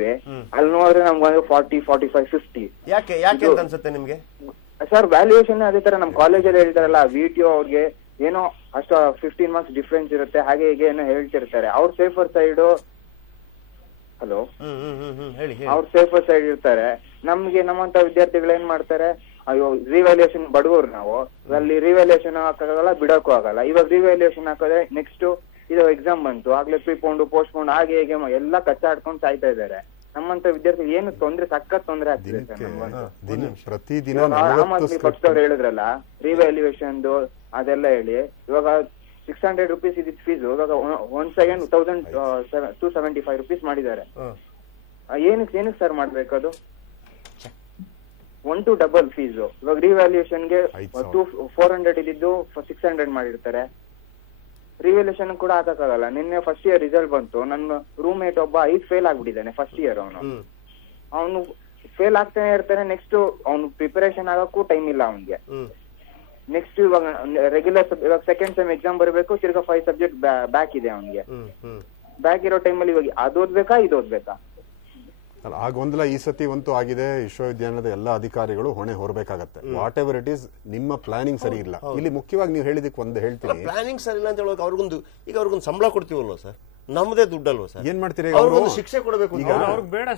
ಹೋಗ್ತೀವಿ, ಅಲ್ಲಿ ನೋಡಿದ್ರೆ ನಮ್ಗೊಂದು 40, 45, 50. ಯಾಕೆ ಅಂತ ಅನ್ಸುತ್ತೆ ನಿಮ್ಗೆ? ಸರ್ ವ್ಯಾಲ್ಯೂಯೇಷನ್ ಅದೇ ತರ ನಮ್ ಕಾಲೇಜಲ್ಲಿ ಹೇಳ್ತಾರಲ್ಲ, VTO ಅವ್ರಿಗೆ ಏನೋ ಅಷ್ಟು 15 ಮಾರ್ಕ್ಸ್ ಡಿಫ್ರೆನ್ಸ್ ಇರುತ್ತೆ, ಹಾಗೆ ಹೀಗೆ ಏನೋ ಹೇಳ್ತಿರ್ತಾರೆ. ಅವ್ರ ಸೇಫರ್ ಸೈಡ್, ಹಲೋ, ಅವ್ರ ಸೇಫರ್ ಸೈಡ್ ಇರ್ತಾರೆ. ನಮ್ಗೆ ನಮ್ಮಂತ ವಿದ್ಯಾರ್ಥಿಗಳು ಏನ್ ಮಾಡ್ತಾರೆ, ಅಯ್ಯೋ ರಿವ್ಯಾಲ್ಯೂಯೇಷನ್ ಬಡವರು ನಾವು, ಅಲ್ಲಿ ರಿವ್ಯಾಲ್ಯೂಯೇಷನ್ ಹಾಕಲ್ಲ, ಬಿಡಕ್ಕೂ ಆಗಲ್ಲ. ಇವಾಗ ರಿವ್ಯಾಲ್ಯೂಯೇಷನ್ ಹಾಕೋದ್ರೆ ನೆಕ್ಸ್ಟ್ ಇದು ಎಕ್ಸಾಮ್ ಬಂತು, ಆಗ್ಲೇ ಪ್ರಿಪೋಂಡ್ ಪೋಸ್ಟ್ಪೋಂಡ್ ಹಾಗೆ ಹೇಗೆ ಎಲ್ಲ ಕಚ್ಚಾಡ್ಕೊಂಡು ಸಾಯ್ತಾ ಇದಾರೆ. ನಮ್ಮಂತ ವಿದ್ಯಾರ್ಥಿ ಏನು ಸಖತ್ ತೊಂದ್ರೆ ಆಗ್ತಿದೆ ಸರ್ ಪ್ರತಿದಿನ. ಆಮ್ ಆದ್ಮಿ ಪಕ್ಷದವ್ರು ಹೇಳಿದ್ರಲ್ಲ ರಿವ್ಯಾಲ್ಯೂಯೇಷನ್ ಅದೆಲ್ಲ ಹೇಳಿ, ಇವಾಗ 600 rupees ಇದ್ದಿದ್ ಫೀಸ್ ಇವಾಗ 1275 rupees ಮಾಡಿದ್ದಾರೆ. ಏನಕ್ಕೆ ಸರ್ ಮಾಡ್ಬೇಕದು? 1 to double fees. ಇವಾಗ ರಿವ್ಯಾಲ್ಯೂಯೇಷನ್ಗೆ 400 ಇದ್ದಿದ್ದು 600 ಮಾಡಿರ್ತಾರೆ. ರಿವ್ಯಾಲ್ಯೂಯೇಷನ್ ಕೂಡ ಹಾಕಕ್ಕಾಗಲ್ಲ. ನಿನ್ನೆ ಫಸ್ಟ್ ಇಯರ್ ರಿಸಲ್ಟ್ ಬಂತು, ನನ್ನ ರೂಮ್ಮೇಟ್ ಒಬ್ಬ 5 ಫೇಲ್ ಆಗ್ಬಿಟ್ಟಿದ್ದಾನೆ ಫಸ್ಟ್ ಇಯರ್. ಅವನು ಫೇಲ್ ಆಗ್ತಾನೆ ಇರ್ತಾನೆ, ನೆಕ್ಸ್ಟ್ ಅವ್ನು ಪ್ರಿಪರೇಷನ್ ಆಗಕ್ಕೂ ಟೈಮ್ ಇಲ್ಲ ಅವನ್ಗೆ. ನೆಕ್ಸ್ಟ್ ಇವಾಗ ರೆಗ್ಯುಲರ್ ಇವಾಗ ಸೆಕೆಂಡ್ ಸೆಮ್ ಎಕ್ಸಾಮ್ ಬರಬೇಕು, ತಿರ್ಗಾ 5 ಸಬ್ಜೆಕ್ಟ್ ಬ್ಯಾಕ್ ಇದೆ ಅವನ್ಗೆ. ಬ್ಯಾಕ್ ಇರೋ ಟೈಮಲ್ಲಿ ಇವಾಗ ಅದು ಓದ್ಬೇಕಾ ಇದು ಓದ್ಬೇಕಾ? ಆ ಗೊಂದಲ ಈ ಸತಿ ಅಂತೂ ಆಗಿದೆ. ವಿಶ್ವವಿದ್ಯಾಲಯದ ಎಲ್ಲ ಅಧಿಕಾರಿಗಳು ಹೊಣೆ ಹೊರಬೇಕಾಗತ್ತೆ. ವಾಟ್ ಎವರ್ ಇಟ್ ಈಸ್, ನಿಮ್ಮ ಪ್ಲಾನಿಂಗ್ ಸರಿ ಇಲ್ಲ. ಇಲ್ಲಿ ಮುಖ್ಯವಾಗಿ ನೀವು ಹೇಳಿದಕ್ಕೆ ಒಂದು ಹೇಳ್ತೀನಿ, ಪ್ಲಾನಿಂಗ್ ಸರಿ ಇಲ್ಲ ಅಂತ ಹೇಳೋಕೆ ಅವ್ರಿಗೊಂದು ಸಂಬಳ ಕೊಡ್ತೀವಲ್ವ ಸರ್, ನಮ್ಮದೇ ದುಡ್ಡಲ್ವ ಸರ್? ಏನ್ ಮಾಡ್ತೀರಿ? ಅವ್ರಿಗೊಂದು ಶಿಕ್ಷೆ ಕೊಡಬೇಕು. ಬೇಡ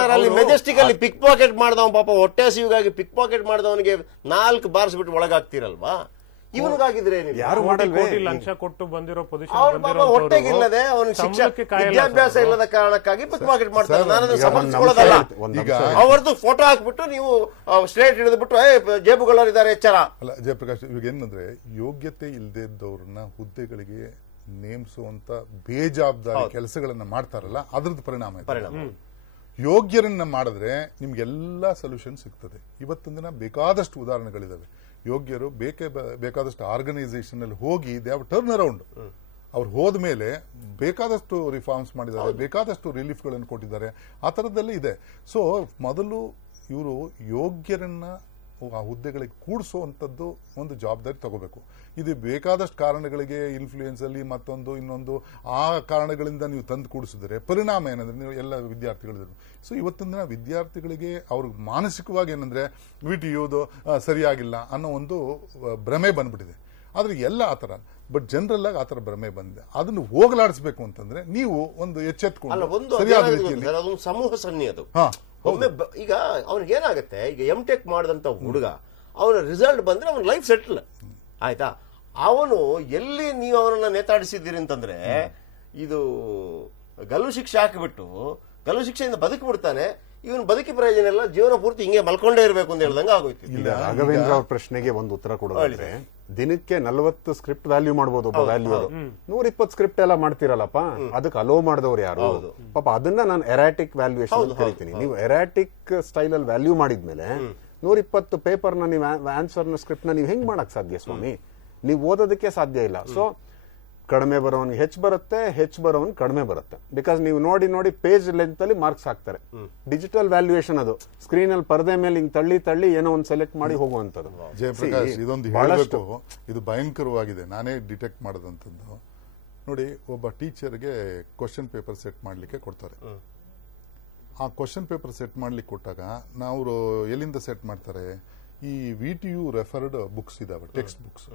ಸರ್ ಅಲ್ಲಿ ಮೆಜೆಸ್ಟಿಕ್ ಅಲ್ಲಿ ಪಿಕ್ ಪಾಕೆಟ್ ಮಾಡಿದವ ಪಾಪ ಹೊಟ್ಟೆ ಹಸಿವಿಗಾಗಿ ಪಿಕ್ ಪಾಕೆಟ್ ಮಾಡಿದವನಿಗೆ 4 ಬಾರ್ಸ್ ಬಿಟ್ಟು ಒಳಗಾಗ್ತಿರಲ್ವಾ? ಇವನಿಗಾಗಿದ್ರೆ ಯಾರು ಲಂಚ ಕೊಟ್ಟು ಬಂದಿರೋ ಹೊಟ್ಟೆಗಿಲ್ಲದೆ ಅವನಿಗೆ ಶಿಕ್ಷೆ ವಿದ್ಯಾಭ್ಯಾಸ ಇಲ್ಲದ ಕಾರಣಕ್ಕಾಗಿ ಪಿಕ್ ಪಾಕೆಟ್ ಮಾಡ್ತಾರೆ. ನಾನು ಸಮರ್ಥಿಸ್ಕೊಳ್ಳೋದಲ್ಲ. ಅವರದ್ದು ಫೋಟೋ ಹಾಕ್ಬಿಟ್ಟು ನೀವು ಸ್ಟ್ರೇಟ್ ಹಿಡಿದ್ಬಿಟ್ಟು ಜೇಬುಗಳವರಿದ್ದಾರೆ ಎಚ್ಚರ ಅಲ್ಲ. ಜಯಪ್ರಕಾಶ್, ಇವಾಗ ಏನಂದ್ರೆ ಯೋಗ್ಯತೆ ಇಲ್ಲದೆ ಇದ್ದವ್ರನ್ನ ಹುದ್ದೆಗಳಿಗೆ ನೇಮಿಸುವಂತ ಬೇಜವಾಬ್ದಾರಿ ಕೆಲಸಗಳನ್ನ ಮಾಡ್ತಾರಲ್ಲ, ಅದ್ರದ್ದು ಪರಿಣಾಮ. ಯೋಗ್ಯರನ್ನ ಮಾಡಿದ್ರೆ ನಿಮ್ಗೆಲ್ಲಾ ಸೊಲ್ಯೂಷನ್ ಸಿಗ್ತದೆ. ಇವತ್ತಿನ ದಿನ ಬೇಕಾದಷ್ಟು ಉದಾಹರಣೆಗಳಿದಾವೆ. ಯೋಗ್ಯರು ಬೇಕಾದಷ್ಟು ಆರ್ಗನೈಸೇಷನ್ ಅಲ್ಲಿ ಹೋಗಿ ದೇ ಹ್ಯಾವ್ ಟರ್ನ್ ಅರೌಂಡ್. ಅವ್ರು ಹೋದ್ಮೇಲೆ ಬೇಕಾದಷ್ಟು ರಿಫಾರ್ಮ್ಸ್ ಮಾಡಿದ್ದಾರೆ, ಬೇಕಾದಷ್ಟು ರಿಲೀಫ್ಗಳನ್ನು ಕೊಟ್ಟಿದ್ದಾರೆ. ಆ ಥರದ್ದೆಲ್ಲ ಇದೆ. ಸೊ ಮೊದಲು ಇವರು ಯೋಗ್ಯರನ್ನ ಆ ಹುದ್ದೆಗಳಿಗೆ ಕೂಡಿಸುವಂಥದ್ದು ಒಂದು ಜವಾಬ್ದಾರಿ ತಗೋಬೇಕು. ಇದು ಬೇಕಾದಷ್ಟು ಕಾರಣಗಳಿಗೆ ಇನ್ಫ್ಲೂಯೆನ್ಸ್ ಅಲ್ಲಿ ಮತ್ತೊಂದು ಇನ್ನೊಂದು ಆ ಕಾರಣಗಳಿಂದ ನೀವು ತಂದು ಕೂಡಿಸಿದ್ರೆ ಪರಿಣಾಮ ಏನಂದ್ರೆ ನೀವು ಎಲ್ಲ ವಿದ್ಯಾರ್ಥಿಗಳು. ಸೊ ಇವತ್ತಿನ ದಿನ ವಿದ್ಯಾರ್ಥಿಗಳಿಗೆ ಅವ್ರಿಗೆ ಮಾನಸಿಕವಾಗಿ ಏನಂದ್ರೆ ವಿಟಿಯೋದು ಸರಿಯಾಗಿಲ್ಲ ಅನ್ನೋ ಒಂದು ಭ್ರಮೆ ಬಂದ್ಬಿಟ್ಟಿದೆ. ಆದ್ರೆ ಎಲ್ಲ ಆತರ, ಬಟ್ ಜನರಲ್ ಆಗಿ ಆತರ ಭ್ರಮೆ ಬಂದಿದೆ. ಅದನ್ನು ಹೋಗಲಾಡಿಸಬೇಕು ಅಂತಂದ್ರೆ ನೀವು ಒಂದು ಎಚ್ಚೆತ್ಕೊಂಡು ಸರಿಯಾದ ರೀತಿಯಲ್ಲಿ ಅದೊಂದು ಸಮೂಹ ಸನ್ನಿ ಅದು. ಒಮ್ಮೆ ಈಗ ಅವ್ನಿಗೆ ಏನಾಗುತ್ತೆ, ಈಗ M.Tech ಮಾಡಿದಂತ ಹುಡುಗ ಅವನ ರಿಸಲ್ಟ್ ಬಂದ್ರೆ ಅವನ ಲೈಫ್ ಸೆಟ್ಲ್ ಆಯ್ತಾ. ಅವನು ಎಲ್ಲಿ ನೀವು ಅವನನ್ನ ನೇತಾಡಿಸಿದ್ದೀರಿ ಅಂತಂದ್ರೆ, ಇದು ಗಲ್ಲು ಶಿಕ್ಷೆ ಹಾಕಿಬಿಟ್ಟು ಗಲ್ಲು ಶಿಕ್ಷೆಯಿಂದ ಬದುಕಿಬಿಡ್ತಾನೆ. ಇವನು ಬದುಕಿ ಪ್ರಯೋಜನ ಇಲ್ಲ, ಜೀವನ ಪೂರ್ತಿ ಹಿಂಗೆ ಮಲ್ಕೊಂಡೇ ಇರಬೇಕು ಅಂತ ಹೇಳ್ದಂಗೆ ಆಗೋಯ್ತು. ರಾಘವೇಂದ್ರ ಅವ್ರ ಪ್ರಶ್ನೆಗೆ ಒಂದು ಉತ್ತರ ಕೊಡೋದ್ರೆ, ದಿನಕ್ಕೆ 40 ಸ್ಕ್ರಿಪ್ಟ್ ವ್ಯಾಲ್ಯೂ ಮಾಡಬಹುದು. ಒಬ್ಬ ವ್ಯಾಲ್ಯೂ 120 ಸ್ಕ್ರಿಪ್ಟ್ ಎಲ್ಲ ಮಾಡ್ತಿರಲ್ಲಪ್ಪ, ಅದಕ್ಕೆ ಅಲೋ ಮಾಡಿದವ್ರು ಯಾರು ಪಾಪ? ಅದನ್ನ ನಾನು ಎರಾಟಿಕ್ ವ್ಯಾಲ್ಯೂಯೇಷನ್ ಅಂತ ಕರಿತೀನಿ. ನೀವು ಎರಾಟಿಕ್ ಸ್ಟೈಲ್ ಅಲ್ಲಿ ವ್ಯಾಲ್ಯೂ ಮಾಡಿದ್ಮೇಲೆ 120 ಪೇಪರ್ ನ ನೀವು ಆನ್ಸರ್ ನ ಸ್ಕ್ರಿಪ್ಟ್ ನ ನೀವು ಹೆಂಗ್ ಮಾಡಕ್ ಸಾಧ್ಯ ಸ್ವಾಮಿ? ನೀವು ಓದೋದಕ್ಕೆ ಸಾಧ್ಯ ಇಲ್ಲ. ಸೊ ಕಡಿಮೆ ಬರೋವನ್ಗೆ ಹೆಚ್ಚು ಬರುತ್ತೆ, ಹೆಚ್ಚು ಬರೋವನ್ ಕಡಿಮೆ ಬರುತ್ತೆ. ಬಿಕಾಸ್ ನೀವು ನೋಡಿ ಪೇಜ್ ಲೆಂತ್ ಅಲ್ಲಿ ಮಾರ್ಕ್ಸ್ ಹಾಕ್ತಾರೆ. ಡಿಜಿಟಲ್ ವ್ಯಾಲ್ಯೂಯೇಷನ್ ಅದು ಸ್ಕ್ರೀನ್ ಅಲ್ಲಿ ಪರದೆ ಮೇಲೆ ಹಿಂಗ್ ತಳ್ಳಿ ಏನೋ ಒಂದು ಸೆಲೆಕ್ಟ್ ಮಾಡಿ ಹೋಗುವಂತದ್ದು. ಜಯಪ್ರಕಾಶ್, ಇದೊಂದು ಹೇಳಬೇಕು, ಇದು ಭಯಂಕರವಾಗಿದೆ. ನಾನೇ ಡಿಟೆಕ್ಟ್ ಮಾಡದಂತದ್ದು ನೋಡಿ. ಒಬ್ಬ ಟೀಚರ್ಗೆ ಕ್ವಶನ್ ಪೇಪರ್ ಸೆಟ್ ಮಾಡ್ಲಿಕ್ಕೆ ಕೊಡ್ತಾರೆ. ಆ ಕ್ವಶನ್ ಪೇಪರ್ ಸೆಟ್ ಮಾಡ್ಲಿಕ್ಕೆ ಕೊಟ್ಟಾಗ ನಾವು ಎಲ್ಲಿಂದ ಸೆಟ್ ಮಾಡ್ತಾರೆ? ಈ VTU ರೆಫರ್ಡ್ ಬುಕ್ಸ್ ಇದಾವೆ, ಟೆಕ್ಸ್ಟ್ ಬುಕ್ಸ್.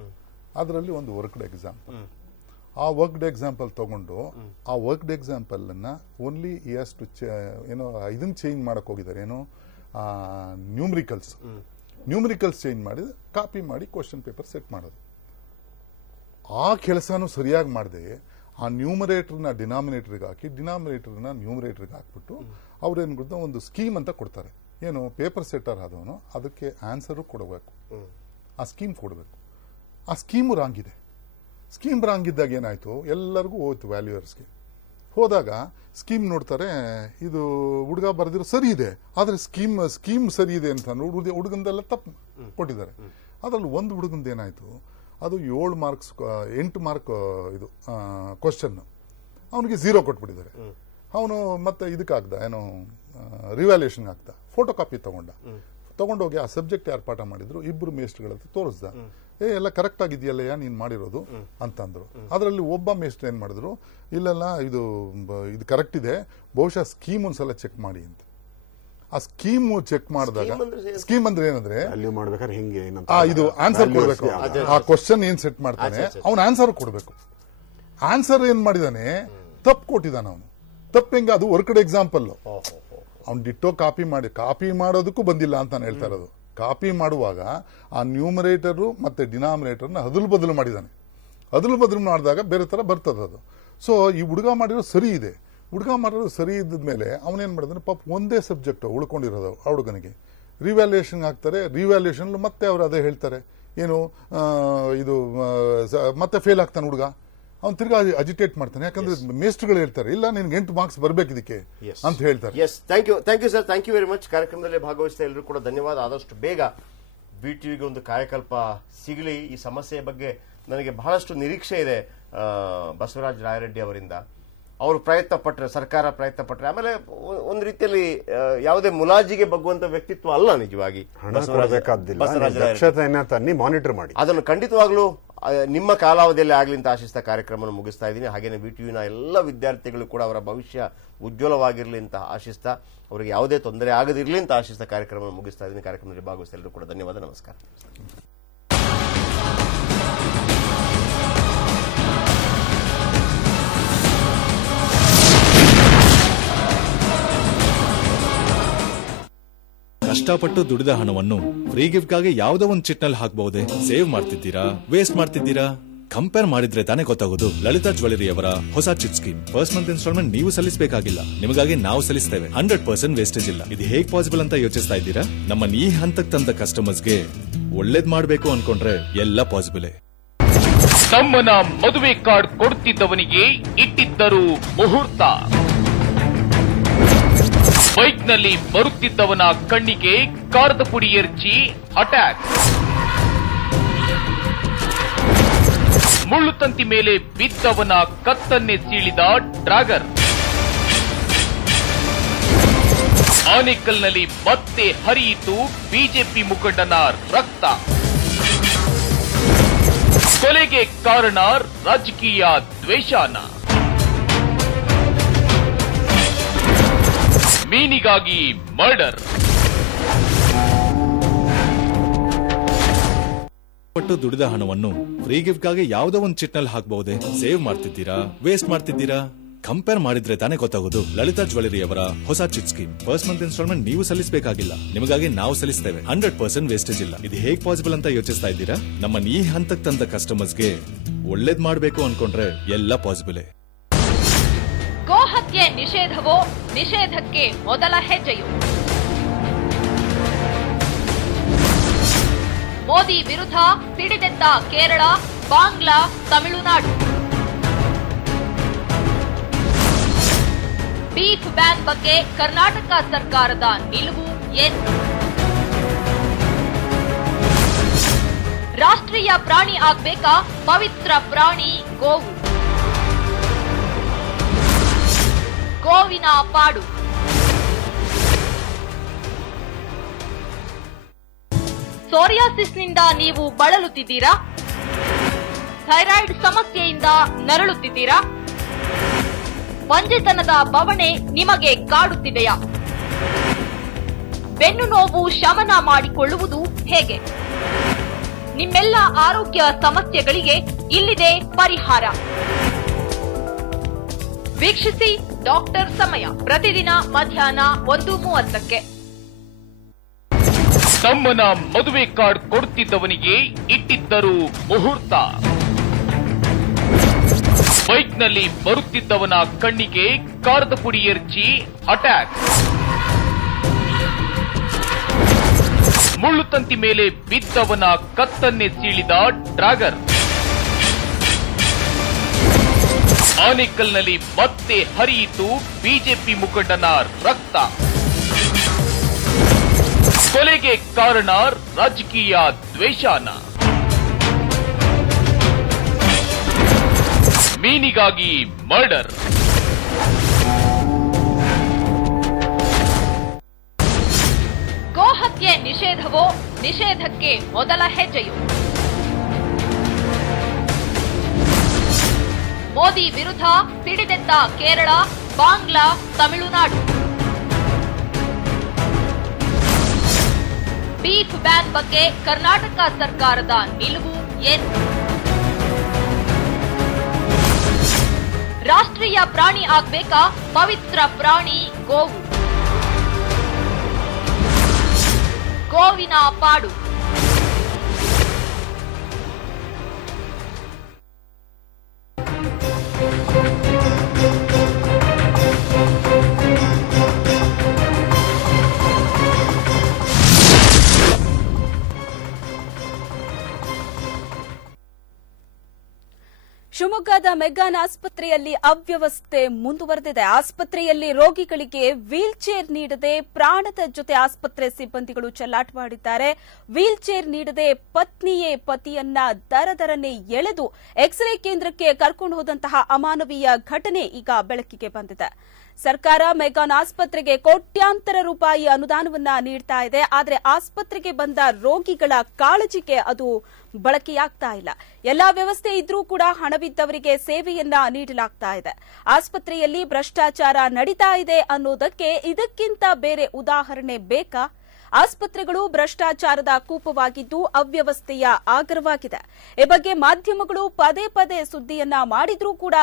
ಅದರಲ್ಲಿ ಒಂದು ವರ್ಕ್ಡ್ ಎಕ್ಸಾಂಪಲ್, ಆ ವರ್ಕ್ಡ್ ಎಕ್ಸಾಂಪಲ್ ತಗೊಂಡು ಆ ವರ್ಕ್ಡ್ ಎಕ್ಸಾಂಪಲ್ ಅನ್ನ ಓನ್ಲಿ ಎಷ್ಟು ಏನೋ ಇದನ್ನ ಚೇಂಜ್ ಮಾಡಕ್ ಹೋಗಿದ್ದಾರೆ, ಏನೋ ನ್ಯೂಮರಿಕಲ್ಸ್ ಚೇಂಜ್ ಮಾಡಿ ಕಾಪಿ ಮಾಡಿ ಕ್ವಶನ್ ಪೇಪರ್ ಸೆಟ್ ಮಾಡೋದು. ಆ ಕೆಲಸನೂ ಸರಿಯಾಗಿ ಮಾಡದೆ ಆ ನ್ಯೂಮರೇಟರ್ನ ಡಿನಾಮಿನೇಟರ್ಗೆ ಹಾಕಿ ಡಿನಾಮಿನೇಟರ್ನ ನ್ಯೂಮರೇಟರ್ಗೆ ಹಾಕ್ಬಿಟ್ಟು ಅವ್ರೇನ್ ಗೊತ್ತಾ ಒಂದು ಸ್ಕೀಮ್ ಅಂತ ಕೊಡ್ತಾರೆ. ಏನು ಪೇಪರ್ ಸೆಟ್ಟರ್ ಆದವನು ಅದಕ್ಕೆ ಆನ್ಸರು ಕೊಡಬೇಕು, ಆ ಸ್ಕೀಮ್ ಕೊಡಬೇಕು. ಆ ಸ್ಕೀಮು ರಾಂಗ್ ಇದೆ. ಸ್ಕೀಮ್ ರಾಂಗ್ ಇದ್ದಾಗ ಏನಾಯ್ತು, ಎಲ್ಲರಿಗೂ ಹೋಯ್ತು ವ್ಯಾಲ್ಯೂಯರ್ಸ್ಗೆ. ಹೋದಾಗ ಸ್ಕೀಮ್ ನೋಡ್ತಾರೆ, ಇದು ಹುಡುಗ ಬರೆದಿರೋ ಸರಿ ಇದೆ, ಆದ್ರೆ ಸ್ಕೀಮ್ ಸರಿ ಇದೆ ಅಂತ ಹುಡುಗಂದೆಲ್ಲ ತಪ್ಪು ಕೊಟ್ಟಿದ್ದಾರೆ. ಅದ್ರಲ್ಲಿ ಒಂದು ಹುಡುಗಂದ ಏನಾಯ್ತು, ಅದು 7 ಮಾರ್ಕ್ಸ್ 8 ಮಾರ್ಕ್ ಇದು ಕ್ವಶನ್, ಅವನಿಗೆ 0 ಕೊಟ್ಬಿಟ್ಟಿದ್ದಾರೆ. ಅವನು ಮತ್ತೆ ಇದಕ್ಕಾಗ್ದ, ಏನೋ ರಿವ್ಯಾಲ್ಯೂಯೇಷನ್ ಆಗ್ತಾ ಫೋಟೋ ಕಾಪಿ ತಗೊಂಡೋಗಿ ಆ ಸಬ್ಜೆಕ್ಟ್ ಯಾರು ಪಾಠ ಮಾಡಿದ್ರು 2 ಮೇಸ್ಟ್ಗಳ ಹತ್ರ ತೋರಿಸ್ದ. ಎಲ್ಲ ಕರೆಕ್ಟ್ ಆಗಿದೆಯಲ್ಲಯ್ಯ ನೀನ್ ಮಾಡಿರೋದು ಅಂತಂದ್ರು. ಅದರಲ್ಲಿ ಒಬ್ಬ ಮೇಸ್ಟ್ರು ಏನ್ ಮಾಡಿದ್ರು, ಇಲ್ಲೆಲ್ಲ ಇದು ಕರೆಕ್ಟ್ ಇದೆ, ಬಹುಶಃ ಸ್ಕೀಮ್ ಒಂದ್ಸಲ ಚೆಕ್ ಮಾಡಿ ಅಂತ. ಆ ಸ್ಕೀಮ್ ಚೆಕ್ ಮಾಡಿದಾಗ, ಸ್ಕೀಮ್ ಅಂದ್ರೆ ಏನಂದ್ರೆ ಇದು ಆನ್ಸರ್ ಕೊಡ್ಬೇಕು, ಆ ಕ್ವಶನ್ ಏನ್ ಸೆಟ್ ಮಾಡ್ತಾನೆ ಅವ್ನ ಆನ್ಸರ್ ಕೊಡ್ಬೇಕು. ಆನ್ಸರ್ ಏನ್ ಮಾಡಿದಾನೆ, ತಪ್ಪು ಕೊಟ್ಟಿದ್ದಾನೆ ಅವನು. ತಪ್ಪು ಹೆಂಗ, ಅದು ವರ್ಕ್ಡ್ ಎಕ್ಸಾಂಪಲ್. ಅವ್ನು ಡಿಟ್ಟೋ ಕಾಪಿ ಮಾಡೋದಕ್ಕೂ ಬಂದಿಲ್ಲ ಅಂತ ನಾನು ಹೇಳ್ತಾ ಇರೋದು. ಕಾಪಿ ಮಾಡುವಾಗ ಆ ನ್ಯೂಮರೇಟರ್ ಮತ್ತೆ ಡಿನಾಮಿನೇಟರ್ನ ಅದಲು ಬದಲು ಮಾಡಿದಾನೆ. ಅದಲು ಬದಲು ಮಾಡಿದಾಗ ಬೇರೆ ತರ ಬರ್ತದ ಅದು. ಸೊ ಈ ಹುಡುಗ ಮಾಡಿರೋ ಸರಿ ಇದೆ. ಹುಡುಗ ಮಾಡಿರೋದು ಸರಿ ಇದ್ಮೇಲೆ ಅವನೇನ್ ಮಾಡಿದಾನೆ, ಪಾಪ ಒಂದೇ ಸಬ್ಜೆಕ್ಟ್ ಉಳ್ಕೊಂಡಿರೋದು ಆ ಹುಡುಗನಿಗೆ. ರಿವ್ಯಾಲ್ಯೂಯೇಷನ್ ಹಾಕ್ತಾರೆ, ರಿವ್ಯಾಲ್ಯೂಯೇಷನ್ ಮತ್ತೆ ಅವ್ರು ಅದೇ ಹೇಳ್ತಾರೆ, ಏನು ಇದು ಮತ್ತೆ ಫೇಲ್ ಆಗ್ತಾನೆ ಹುಡುಗ. ಅವ್ನು ತಿರ್ಗಾ ಅಜಿಟೇಟ್ ಮಾಡ್ತಾನೆ, ಯಾಕಂದ್ರೆ ಮೇಸ್ಟ್ರುಗಳು ಹೇಳ್ತಾರೆ ಇಲ್ಲ ನಿನ್ಗೆ 8 ಮಾರ್ಕ್ಸ್ ಬರ್ಬೇಕು ಇದಕ್ಕೆ ಅಂತ ಹೇಳ್ತಾರೆ. Yes, thank you sir, thank you very much. ಕಾರ್ಯಕ್ರಮದಲ್ಲಿ ಭಾಗವಹಿಸಿದ ಎಲ್ಲರೂ ಕೂಡ ಧನ್ಯವಾದ. ಆದಷ್ಟು ಬೇಗ BTVಗೆ ಒಂದು ಕಾಯಕಲ್ಪ ಸಿಗಲಿ. ಈ ಸಮಸ್ಯೆಯ ಬಗ್ಗೆ ನನಗೆ ಬಹಳಷ್ಟು ನಿರೀಕ್ಷೆ ಇದೆ ಬಸವರಾಜ ರಾಯರೆಡ್ಡಿ ಅವರಿಂದ. ಅವರು ಪ್ರಯತ್ನ ಪಟ್ಟರೆ, ಸರ್ಕಾರ ಪ್ರಯತ್ನ ಪಟ್ಟರೆ, ಆಮೇಲೆ ಒಂದು ರೀತಿಯಲ್ಲಿ ಯಾವುದೇ ಮುಲಾಜಿಗೆ ಬಗ್ಗುವಂತ ವ್ಯಕ್ತಿತ್ವ ಅಲ್ಲ ನಿಜವಾಗಿ ಮಾನಿಟರ್ ಮಾಡಿ. ಅದನ್ನು ಖಂಡಿತವಾಗ್ಲೂ ನಿಮ್ಮ ಕಾಲಾವಧಿಯಲ್ಲಿ ಆಗಲಿ ಅಂತ ಆಶಿಸ್ತಾ ಕಾರ್ಯಕ್ರಮ ಮುಗಿಸ್ತಾ ಇದ್ದೀನಿ. ಹಾಗೇನೆ BTVನ ಎಲ್ಲ ವಿದ್ಯಾರ್ಥಿಗಳು ಕೂಡ ಅವರ ಭವಿಷ್ಯ ಉಜ್ವಲವಾಗಿರಲಿ ಅಂತ ಆಶಿಸ್ತಾ, ಅವರಿಗೆ ಯಾವುದೇ ತೊಂದರೆ ಆಗದಿರಲಿ ಅಂತ ಆಶಿಸ್ತಾ ಕಾರ್ಯಕ್ರಮ ಮುಗಿಸ್ತಾ ಇದ್ದೀನಿ. ಕಾರ್ಯಕ್ರಮದಲ್ಲಿ ಭಾಗವಹಿಸಿದ ಎಲ್ಲರೂ ಕೂಡ ಧನ್ಯವಾದ, ನಮಸ್ಕಾರ. ಕಷ್ಟಪಟ್ಟು ದುಡಿದ ಹಣವನ್ನು ಫ್ರೀ ಗಿಫ್ಟ್ಗಾಗಿ ಯಾವುದೋ ಒಂದು ಚಿಟ್ನಲ್ಲಿ ಹಾಕಬಹುದೇ? ಸೇವ್ ಮಾಡ್ತಿದ್ದೀರಾ, ವೇಸ್ಟ್ ಮಾಡ್ತಿದ್ದೀರಾ? ಕಂಪೇರ್ ಮಾಡಿದ್ರೆ ತಾನೇ ಗೊತ್ತಾಗೋದು. ಲಲಿತಾ ಜ್ಯುವೆಲರಿ ಅವರ ಹೊಸ chit scheme. First month instalment ನೀವು ಸಲ್ಲಿಸಬೇಕಾಗಿಲ್ಲ, ನಿಮಗಾಗಿ ನಾವು ಸಲ್ಲಿಸ್ತೇವೆ. 100% ವೇಸ್ಟೇಜ್ ಇಲ್ಲ. ಇದು ಹೇಗ್ ಪಾಸಿಬಲ್ ಅಂತ ಯೋಚಿಸ್ತಾ ಇದ್ದೀರಾ? ನಮ್ಮನ್ನ ಈ ಹಂತಕ್ಕೆ ತಂದ ಕಸ್ಟಮರ್ಸ್ಗೆ ಒಳ್ಳೇದ್ ಮಾಡ್ಬೇಕು ಅನ್ಕೊಂಡ್ರೆ ಎಲ್ಲ ಪಾಸಿಬಲ್. ತಮ್ಮನ ಮದುವೆ ಕಾರ್ಡ್ ಕೊಡುತ್ತಿದ್ದವನಿಗೆ ಇಟ್ಟಿದ್ದರು ಮುಹೂರ್ತ. ಬೈಕ್ನಲ್ಲಿ ಬರುತ್ತಿದ್ದವನ ಕಣ್ಣಿಗೆ ಕಾರದ ಪುಡಿ ಎರಚಿ ಅಟ್ಯಾಕ್. ಮುಳ್ಳು ತಂತಿ ಮೇಲೆ ಬಿದ್ದವನ ಕತ್ತನ್ನೇ ಸೀಳಿದ ಡ್ರಾಗರ್. ಆನೇಕಲ್ನಲ್ಲಿ ಮತ್ತೆ ಹರಿಯಿತು ಬಿಜೆಪಿ ಮುಖಂಡನ ರಕ್ತ. ಕೊಲೆಗೆ ಕಾರಣ ರಾಜಕೀಯ ದ್ವೇಷಾನ. ಮೀನಿಗಾಗಿ ಮರ್ಡರ್. ಪಟ್ಟು ದುಡಿದ ಹಣವನ್ನು ಫ್ರೀ ಗಿಫ್ಟ್ಗಾಗಿ ಯಾವುದೋ ಒಂದು ಚಿಟ್ನಲ್ಲಿ ಹಾಕಬಹುದೇ? ಸೇವ್ ಮಾಡ್ತಿದ್ದೀರಾ, ವೇಸ್ಟ್ ಮಾಡ್ತಿದ್ದೀರಾ? ಕಂಪೇರ್ ಮಾಡಿದ್ರೆ ತಾನೇ ಗೊತ್ತಾಗೋದು. ಲಲಿತಾ ಜ್ಯುವೆಲರಿ ಅವರ ಹೊಸ chit scheme. First month instalment ನೀವು ಸಲ್ಲಿಸಬೇಕಾಗಿಲ್ಲ, ನಿಮಗಾಗಿ ನಾವು ಸಲ್ಲಿಸ್ತೇವೆ. 100% ವೇಸ್ಟೇಜ್ ಇಲ್ಲ. ಇದು ಹೇಗ್ ಪಾಸಿಬಲ್ ಅಂತ ಯೋಚಿಸ್ತಾ ಇದ್ದೀರಾ? ನಮ್ಮನ್ನ ಈ ಹಂತಕ್ಕೆ ತಂದ ಕಸ್ಟಮರ್ಸ್ಗೆ ಒಳ್ಳೇದ್ ಮಾಡ್ಬೇಕು ಅನ್ಕೊಂಡ್ರೆ ಎಲ್ಲ ಪಾಸಿಬಲ್. ಗೋಹತ್ಯೆ ನಿಷೇಧವೋ, ನಿಷೇಧಕ್ಕೆ ಮೊದಲ ಹೆಜ್ಜೆಯು. ಮೋದಿ ವಿರುದ್ಧ ಸಿಡಿದೆದ್ದ ಕೇರಳ, ಬಾಂಗ್ಲಾ, ತಮಿಳುನಾಡು. ಬೀಫ್ ಬ್ಯಾನ್ ಬಗ್ಗೆ ಕರ್ನಾಟಕ ಸರ್ಕಾರದ ನಿಲುವು ಏನು? ರಾಷ್ಟ್ರೀಯ ಪ್ರಾಣಿ ಆಗ್ಬೇಕಾ ಪವಿತ್ರ ಪ್ರಾಣಿ ಗೋವು? ಗೋವಿನ ಪಾಡು. ಸೋರಿಯಾಸಿಸ್ನಿಂದ ನೀವು ಬಳಲುತ್ತಿದ್ದೀರಾ? ಥೈರಾಯ್ಡ್ ಸಮಸ್ಯೆಯಿಂದ ನರಳುತ್ತಿದ್ದೀರಾ? ಬಂಜೆತನದ ಬವಣೆ ನಿಮಗೆ ಕಾಡುತ್ತಿದೆಯಾ? ಬೆನ್ನು ನೋವು ಶಮನ ಮಾಡಿಕೊಳ್ಳುವುದು ಹೇಗೆ? ನಿಮ್ಮೆಲ್ಲ ಆರೋಗ್ಯ ಸಮಸ್ಯೆಗಳಿಗೆ ಇಲ್ಲಿದೆ ಪರಿಹಾರ. ವೀಕ್ಷಿಸಿ ಡಾಕ್ಟರ್ ಸಮಯ, ಪ್ರತಿದಿನ ಮಧ್ಯಾಹ್ನ 1:30ಕ್ಕೆ. ತಮ್ಮನ ಮದುವೆ ಕಾರ್ಡ್ ಕೊಡುತ್ತಿದ್ದವನಿಗೆ ಇಟ್ಟಿದ್ದರು ಮುಹೂರ್ತ. ಬೈಕ್ನಲ್ಲಿ ಬರುತ್ತಿದ್ದವನ ಕಣ್ಣಿಗೆ ಕಾರದ ಪುಡಿ ಎರಚಿ ಅಟ್ಯಾಕ್. ಮುಳ್ಳು ತಂತಿ ಮೇಲೆ ಬಿದ್ದವನ ಕತ್ತನ್ನೇ ಸೀಳಿದ ಡ್ರಾಗರ್. ಆನೇಕಲ್ನಲ್ಲಿ ಮತ್ತೆ ಹರಿಯಿತು ಬಿಜೆಪಿ ಮುಖಂಡನ ರಕ್ತ. ಕೊಲೆಗೆ ಕಾರಣ ರಾಜಕೀಯ ದ್ವೇಷಾನ. ಮೀನಿಗಾಗಿ ಮರ್ಡರ್. ಗೋಹತ್ಯೆ ನಿಷೇಧವೋ, ನಿಷೇಧಕ್ಕೆ ಮೊದಲ ಹೆಜ್ಜೆಯು. ಮೋದಿ ವಿರುದ್ಧ ಸಿಡಿದೆದ್ದ ಕೇರಳ, ಬಾಂಗ್ಲಾ, ತಮಿಳುನಾಡು. ಬೀಫ್ ಬ್ಯಾನ್ ಬಗ್ಗೆ ಕರ್ನಾಟಕ ಸರ್ಕಾರದ ನಿಲುವು ಏನು? ರಾಷ್ಟ್ರೀಯ ಪ್ರಾಣಿ ಆಗ್ಬೇಕಾ? ಪವಿತ್ರ ಪ್ರಾಣಿ ಗೋವು. ಗೋವಿನ ಪಾಡು. ಶಿವಮೊಗ್ಗದ ಮೆಗ್ಗಾನ್ ಆಸ್ಪತ್ರೆಯಲ್ಲಿ ಅವ್ಯವಸ್ಥೆ ಮುಂದುವರೆದಿದೆ. ಆಸ್ಪತ್ರೆಯಲ್ಲಿ ರೋಗಿಗಳಿಗೆ ವೀಲ್ ಚೇರ್ ನೀಡದೆ ಪ್ರಾಣದ ಜೊತೆ ಆಸ್ಪತ್ರೆ ಸಿಬ್ಬಂದಿಗಳು ಚೆಲ್ಲಾಟವಾಡಿದ್ದಾರೆ. ವೀಲ್ ಚೇರ್ ನೀಡದೆ ಪತ್ನಿಯೇ ಪತಿಯನ್ನ ದರದರನೆ ಎಳೆದು ಎಕ್ಸ್ರೇ ಕೇಂದ್ರಕ್ಕೆ ಕರ್ಕೊಂಡು ಹೋದಂತಹ ಅಮಾನವೀಯ ಘಟನೆ ಈಗ ಬೆಳಕಿಗೆ ಬಂದಿದೆ. ಸರ್ಕಾರ ಮೆಗ್ಗಾನ್ ಆಸ್ಪತ್ರೆಗೆ ಕೋಟ್ಯಾಂತರ ರೂಪಾಯಿ ಅನುದಾನವನ್ನ ನೀಡ್ತಾ ಇದೆ. ಆದರೆ ಆಸ್ಪತ್ರೆಗೆ ಬಂದ ರೋಗಿಗಳ ಕಾಳಜಿಗೆ ಅದು ಬಳಕೆಯಾಗ್ತಾ ಇಲ್ಲ. ಎಲ್ಲಾ ವ್ಯವಸ್ಥೆ ಇದ್ರೂ ಕೂಡ ಹಣವಿದ್ದವರಿಗೆ ಸೇವೆಯನ್ನ ನೀಡಲಾಗ್ತಾ ಇದೆ. ಆಸ್ಪತ್ರೆಯಲ್ಲಿ ಭ್ರಷ್ಟಾಚಾರ ನಡೀತಾ ಇದೆ ಅನ್ನೋದಕ್ಕೆ ಇದಕ್ಕಿಂತ ಬೇರೆ ಉದಾಹರಣೆ ಬೇಕಾ? ಆಸ್ಪತ್ರೆಗಳು ಭ್ರಷ್ಟಾಚಾರದ ಕೂಪವಾಗಿದ್ದು ಅವ್ಯವಸ್ಥೆಯ ಆಗರವಾಗಿದೆ. ಈ ಬಗ್ಗೆ ಮಾಧ್ಯಮಗಳು ಪದೇ ಪದೇ ಸುದ್ದಿಯನ್ನ ಮಾಡಿದ್ರೂ ಕೂಡ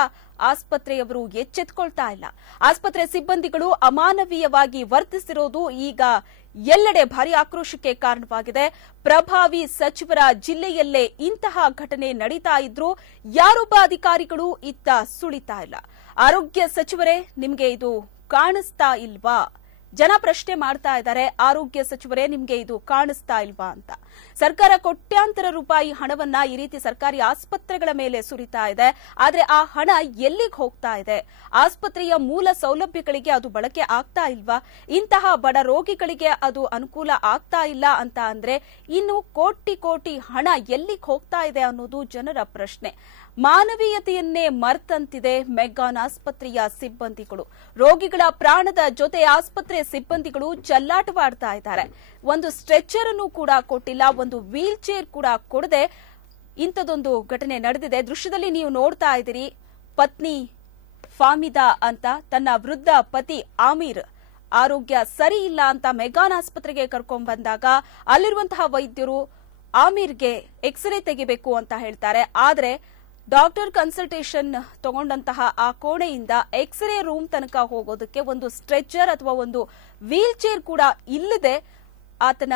ಆಸ್ಪತ್ರೆಯವರು ಎಚ್ಚೆತ್ತುಕೊಳ್ತಾ ಇಲ್ಲ. ಆಸ್ಪತ್ರೆ ಸಿಬ್ಬಂದಿಗಳು ಅಮಾನವೀಯವಾಗಿ ವರ್ತಿಸಿರೋದು ಈಗ ಎಲ್ಲೆಡೆ ಭಾರಿ ಆಕ್ರೋಶಕ್ಕೆ ಕಾರಣವಾಗಿದೆ. ಪ್ರಭಾವಿ ಸಚಿವರ ಜಿಲ್ಲೆಯಲ್ಲೇ ಇಂತಹ ಘಟನೆ ನಡೀತಾ ಇದ್ರೂ ಯಾರೊಬ್ಬ ಅಧಿಕಾರಿಗಳು ಇತ್ತ ಸುಳಿತಾ ಇಲ್ಲ. ಆರೋಗ್ಯ ಸಚಿವರೇ, ನಿಮಗೆ ಇದು ಕಾಣಿಸ್ತಾ ಇಲ್ವಾ? ಜನ ಪ್ರಶ್ನೆ ಮಾಡ್ತಾ ಇದ್ದಾರೆ, ಆರೋಗ್ಯ ಸಚಿವರೇ ನಿಮ್ಗೆ ಇದು ಕಾಣಿಸ್ತಾ ಇಲ್ವಾ ಅಂತ. ಸರ್ಕಾರ ಕೋಟ್ಯಾಂತರ ರೂಪಾಯಿ ಹಣವನ್ನ ಈ ರೀತಿ ಸರ್ಕಾರಿ ಆಸ್ಪತ್ರೆಗಳ ಮೇಲೆ ಸುರಿತಾ ಇದೆ. ಆದ್ರೆ ಆ ಹಣ ಎಲ್ಲಿಗೆ ಹೋಗ್ತಾ ಇದೆ? ಆಸ್ಪತ್ರೆಯ ಮೂಲ ಸೌಲಭ್ಯಗಳಿಗೆ ಅದು ಬಳಕೆ ಆಗ್ತಾ ಇಲ್ವಾ? ಇಂತಹ ಬಡ ರೋಗಿಗಳಿಗೆ ಅದು ಅನುಕೂಲ ಆಗ್ತಾ ಇಲ್ಲ ಅಂತ ಅಂದ್ರೆ ಇನ್ನು ಕೋಟಿ ಕೋಟಿ ಹಣ ಎಲ್ಲಿಗೆ ಹೋಗ್ತಾ ಇದೆ ಅನ್ನೋದು ಜನರ ಪ್ರಶ್ನೆ. ಮಾನವೀಯತೆಯನ್ನೇ ಮರ್ತಂತಿದೆ ಮೆಗ್ಗಾನ್ ಆಸ್ಪತ್ರೆಯ ಸಿಬ್ಬಂದಿಗಳು. ರೋಗಿಗಳ ಪ್ರಾಣದ ಜೊತೆ ಆಸ್ಪತ್ರೆ ಸಿಬ್ಬಂದಿಗಳು ಚೆಲ್ಲಾಟವಾಡ್ತಾ ಇದ್ದಾರೆ. ಒಂದು ಸ್ಟ್ರೆಚರ್ ಅನ್ನು ಕೂಡ ಕೊಟ್ಟಿಲ್ಲ, ಒಂದು ವೀಲ್ ಚೇರ್ ಕೂಡ ಕೊಡದೆ ಇಂಥದೊಂದು ಘಟನೆ ನಡೆದಿದೆ. ದೃಶ್ಯದಲ್ಲಿ ನೀವು ನೋಡ್ತಾ ಇದ್ದೀರಿ, ಪತ್ನಿ ಫಾಮಿದಾ ಅಂತ ತನ್ನ ವೃದ್ಧ ಪತಿ ಆಮೀರ್ ಆರೋಗ್ಯ ಸರಿ ಇಲ್ಲ ಅಂತ ಮೆಗ್ಗಾನ್ ಆಸ್ಪತ್ರೆಗೆ ಕರ್ಕೊಂಡ್ ಬಂದಾಗ ಅಲ್ಲಿರುವಂತಹ ವೈದ್ಯರು ಆಮೀರ್ಗೆ ಎಕ್ಸ್ರೇ ತೆಗಿಬೇಕು ಅಂತ ಹೇಳ್ತಾರೆ. ಆದ್ರೆ ಡಾಕ್ಟರ್ ಕನ್ಸಲ್ಟೇಷನ್ ತಗೊಂಡಂತಹ ಆ ಕೋಣೆಯಿಂದ ಎಕ್ಸ್ರೇ ರೂಮ್ ತನಕ ಹೋಗೋದಕ್ಕೆ ಒಂದು ಸ್ಟ್ರೆಚರ್ ಅಥವಾ ಒಂದು ವೀಲ್ ಚೇರ್ ಕೂಡ ಇಲ್ಲದೆ ಆತನ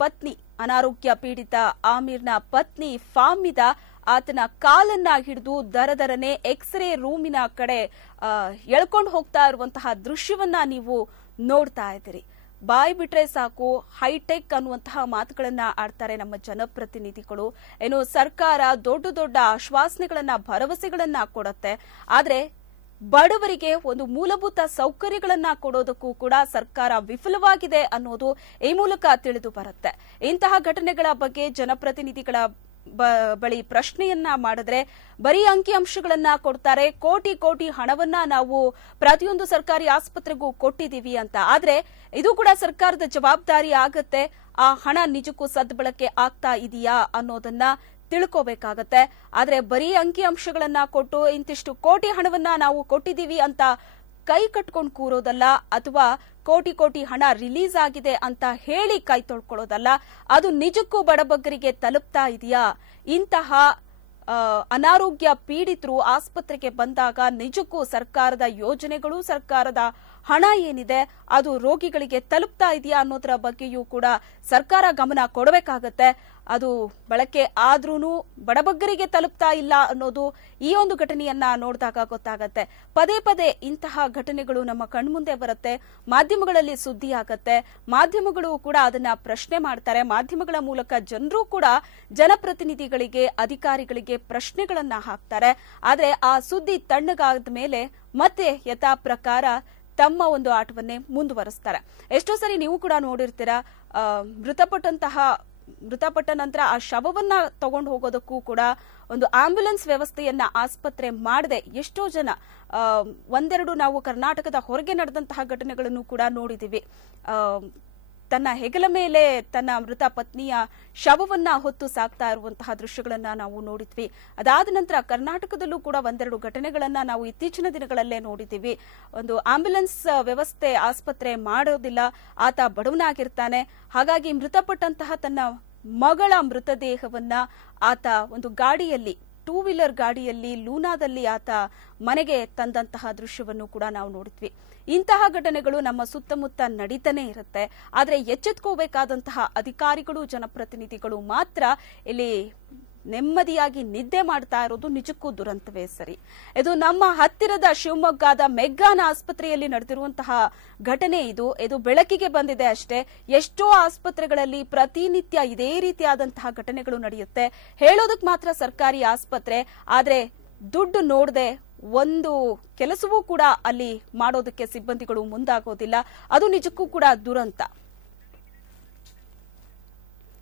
ಪತ್ನಿ, ಅನಾರೋಗ್ಯ ಪೀಡಿತ ಆಮೀರ್ನ ಪತ್ನಿ ಫಾಮಿದಾ ಆತನ ಕಾಲನ್ನ ಹಿಡಿದು ದರದರನೆ ಎಕ್ಸ್ರೇ ರೂಮಿನ ಕಡೆ ಎಳ್ಕೊಂಡು ಹೋಗ್ತಾ ಇರುವಂತಹ ದೃಶ್ಯವನ್ನ ನೀವು ನೋಡ್ತಾ ಇದ್ದೀರಿ. ಬಾಯ್ ಬಿಟ್ರೆ ಸಾಕು, ಹೈಟೆಕ್ ಅನ್ನುವಂತಹ ಮಾತುಗಳನ್ನ ಆಡ್ತಾರೆ ನಮ್ಮ ಜನಪ್ರತಿನಿಧಿಗಳು. ಏನು ಸರ್ಕಾರ ದೊಡ್ಡ ದೊಡ್ಡ ಆಶ್ವಾಸನೆಗಳನ್ನ, ಭರವಸೆಗಳನ್ನ ಕೊಡುತ್ತೆ. ಆದ್ರೆ ಬಡವರಿಗೆ ಒಂದು ಮೂಲಭೂತ ಸೌಕರ್ಯಗಳನ್ನ ಕೊಡೋದಕ್ಕೂ ಕೂಡ ಸರ್ಕಾರ ವಿಫಲವಾಗಿದೆ ಅನ್ನೋದು ಈ ಮೂಲಕ ತಿಳಿದು ಬರುತ್ತೆ. ಇಂತಹ ಘಟನೆಗಳ ಬಗ್ಗೆ ಜನಪ್ರತಿನಿಧಿಗಳ ಬಳಿ ಪ್ರಶ್ನೆಯನ್ನ ಮಾಡಿದ್ರೆ ಬರೀ ಅಂಕಿಅಂಶಗಳನ್ನ ಕೊಡ್ತಾರೆ. ಕೋಟಿ ಕೋಟಿ ಹಣವನ್ನ ನಾವು ಪ್ರತಿಯೊಂದು ಸರ್ಕಾರಿ ಆಸ್ಪತ್ರೆಗೂ ಕೊಟ್ಟಿದ್ದೀವಿ ಅಂತ. ಆದ್ರೆ ಇದು ಕೂಡ ಸರ್ಕಾರದ ಜವಾಬ್ದಾರಿ ಆಗತ್ತೆ. ಆ ಹಣ ನಿಜಕ್ಕೂ ಸದ್ಬಳಕೆ ಆಗ್ತಾ ಇದೆಯಾ ಅನ್ನೋದನ್ನ ತಿಳ್ಕೋಬೇಕಾಗತ್ತೆ. ಆದ್ರೆ ಬರೀ ಅಂಕಿಅಂಶಗಳನ್ನ ಕೊಟ್ಟು ಇಂತಿಷ್ಟು ಕೋಟಿ ಹಣವನ್ನ ನಾವು ಕೊಟ್ಟಿದ್ದೀವಿ ಅಂತ ಕೈ ಕಟ್ಕೊಂಡು ಕೂರೋದಲ್ಲ, ಅಥವಾ ಕೋಟಿ ಕೋಟಿ ಹಣ ರಿಲೀಸ್ ಆಗಿದೆ ಅಂತ ಹೇಳಿ ಕೈ ತೊಳ್ಕೊಳ್ಳೋದಲ್ಲ. ಅದು ನಿಜಕ್ಕೂ ಬಡಬಗ್ಗರಿಗೆ ತಲುಪ್ತಾ ಇದೆಯಾ? ಇಂತಹ ಅನಾರೋಗ್ಯ ಪೀಡಿತರು ಆಸ್ಪತ್ರೆಗೆ ಬಂದಾಗ ನಿಜಕ್ಕೂ ಸರ್ಕಾರದ ಯೋಜನೆಗಳು, ಸರ್ಕಾರದ ಹಣ ಏನಿದೆ ಅದು ರೋಗಿಗಳಿಗೆ ತಲುಪ್ತಾ ಇದೆಯಾ ಅನ್ನೋದರ ಬಗ್ಗೆಯೂ ಕೂಡ ಸರ್ಕಾರ ಗಮನ ಕೊಡಬೇಕಾಗತ್ತೆ. ಅದು ಬಳಕೆ ಆದ್ರೂ ಬಡಬಗ್ಗರಿಗೆ ತಲುಪ್ತಾ ಇಲ್ಲ ಅನ್ನೋದು ಈ ಒಂದು ಘಟನೆಯನ್ನ ನೋಡಿದಾಗ ಗೊತ್ತಾಗತ್ತೆ. ಪದೇ ಪದೇ ಇಂತಹ ಘಟನೆಗಳು ನಮ್ಮ ಕಣ್ಮುಂದೆ ಬರುತ್ತೆ, ಮಾಧ್ಯಮಗಳಲ್ಲಿ ಸುದ್ದಿ ಆಗತ್ತೆ, ಮಾಧ್ಯಮಗಳು ಕೂಡ ಅದನ್ನ ಪ್ರಶ್ನೆ ಮಾಡ್ತಾರೆ. ಮಾಧ್ಯಮಗಳ ಮೂಲಕ ಜನರು ಕೂಡ ಜನಪ್ರತಿನಿಧಿಗಳಿಗೆ, ಅಧಿಕಾರಿಗಳಿಗೆ ಪ್ರಶ್ನೆಗಳನ್ನ ಹಾಕ್ತಾರೆ. ಆದ್ರೆ ಆ ಸುದ್ದಿ ತಣ್ಣಗಾದ ಮೇಲೆ ಮತ್ತೆ ಯಥಾ ಪ್ರಕಾರ ತಮ್ಮ ಒಂದು ಆಟವನ್ನೇ ಮುಂದುವರಿಸ್ತಾರೆ. ಎಷ್ಟೋ ಸರಿ ನೀವು ಕೂಡ ನೋಡಿರ್ತೀರಾ, ಮೃತಪಟ್ಟ ನಂತರ ಆ ಶವವನ್ನ ತಗೊಂಡು ಹೋಗೋದಕ್ಕೂ ಕೂಡ ಒಂದು ಆಂಬ್ಯುಲೆನ್ಸ್ ವ್ಯವಸ್ಥೆಯನ್ನ ಆಸ್ಪತ್ರೆ ಮಾಡದೆ ಎಷ್ಟೋ ಜನ, ಒಂದೆರಡು ನಾವು ಕರ್ನಾಟಕದ ಹೊರಗೆ ನಡೆದಂತಹ ಘಟನೆಗಳನ್ನು ಕೂಡ ನೋಡಿದೀವಿ. ತನ್ನ ಹೆಗಲ ಮೇಲೆ ತನ್ನ ಮೃತ ಪತ್ನಿಯ ಶವವನ್ನ ಹೊತ್ತು ಸಾಕ್ತಾ ಇರುವಂತಹ ದೃಶ್ಯಗಳನ್ನ ನಾವು ನೋಡಿದ್ವಿ. ಅದಾದ ನಂತರ ಕರ್ನಾಟಕದಲ್ಲೂ ಕೂಡ ಒಂದೆರಡು ಘಟನೆಗಳನ್ನ ನಾವು ಇತ್ತೀಚಿನ ದಿನಗಳಲ್ಲೇ ನೋಡಿದ್ದೀವಿ. ಒಂದು ಆಂಬ್ಯುಲೆನ್ಸ್ ವ್ಯವಸ್ಥೆ ಆಸ್ಪತ್ರೆ ಮಾಡೋದಿಲ್ಲ, ಆತ ಬಡವನಾಗಿರ್ತಾನೆ. ಹಾಗಾಗಿ ಮೃತಪಟ್ಟಂತಹ ತನ್ನ ಮಗಳ ಮೃತದೇಹವನ್ನ ಆತ ಒಂದು ಗಾಡಿಯಲ್ಲಿ, 2 ವೀಲರ್ ಗಾಡಿಯಲ್ಲಿ ಲೂನಾದಲ್ಲಿ ಆತ ಮನೆಗೆ ತಂದಂತಹ ದೃಶ್ಯವನ್ನು ಕೂಡ ನಾವು ನೋಡಿದ್ವಿ. ಇಂತಹ ಘಟನೆಗಳು ನಮ್ಮ ಸುತ್ತಮುತ್ತ ನಡೀತಾನೆ ಇರುತ್ತೆ. ಆದರೆ ಎಚ್ಚೆತ್ಕೋಬೇಕಾದಂತಹ ಅಧಿಕಾರಿಗಳು, ಜನಪ್ರತಿನಿಧಿಗಳು ಮಾತ್ರ ಇಲ್ಲಿ ನೆಮ್ಮದಿಯಾಗಿ ನಿದ್ದೆ ಮಾಡ್ತಾ ಇರೋದು ನಿಜಕ್ಕೂ ದುರಂತವೇ ಸರಿ. ಇದು ನಮ್ಮ ಹತ್ತಿರದ ಶಿವಮೊಗ್ಗದ ಮೆಗ್ಗಾನ್ ಆಸ್ಪತ್ರೆಯಲ್ಲಿ ನಡೆದಿರುವಂತಹ ಘಟನೆ. ಇದು ಬೆಳಕಿಗೆ ಬಂದಿದೆ ಅಷ್ಟೇ. ಎಷ್ಟೋ ಆಸ್ಪತ್ರೆಗಳಲ್ಲಿ ಪ್ರತಿನಿತ್ಯ ಇದೇ ರೀತಿಯಾದಂತಹ ಘಟನೆಗಳು ನಡೆಯುತ್ತೆ. ಹೇಳೋದಕ್ಕೆ ಮಾತ್ರ ಸರ್ಕಾರಿ ಆಸ್ಪತ್ರೆ, ಆದ್ರೆ ದುಡ್ಡು ನೋಡದೆ ಒಂದು ಕೆಲಸವೂ ಕೂಡ ಅಲ್ಲಿ ಮಾಡೋದಕ್ಕೆ ಸಿಬ್ಬಂದಿಗಳು ಮುಂದಾಗೋದಿಲ್ಲ. ಅದು ನಿಜಕ್ಕೂ ಕೂಡ ದುರಂತ.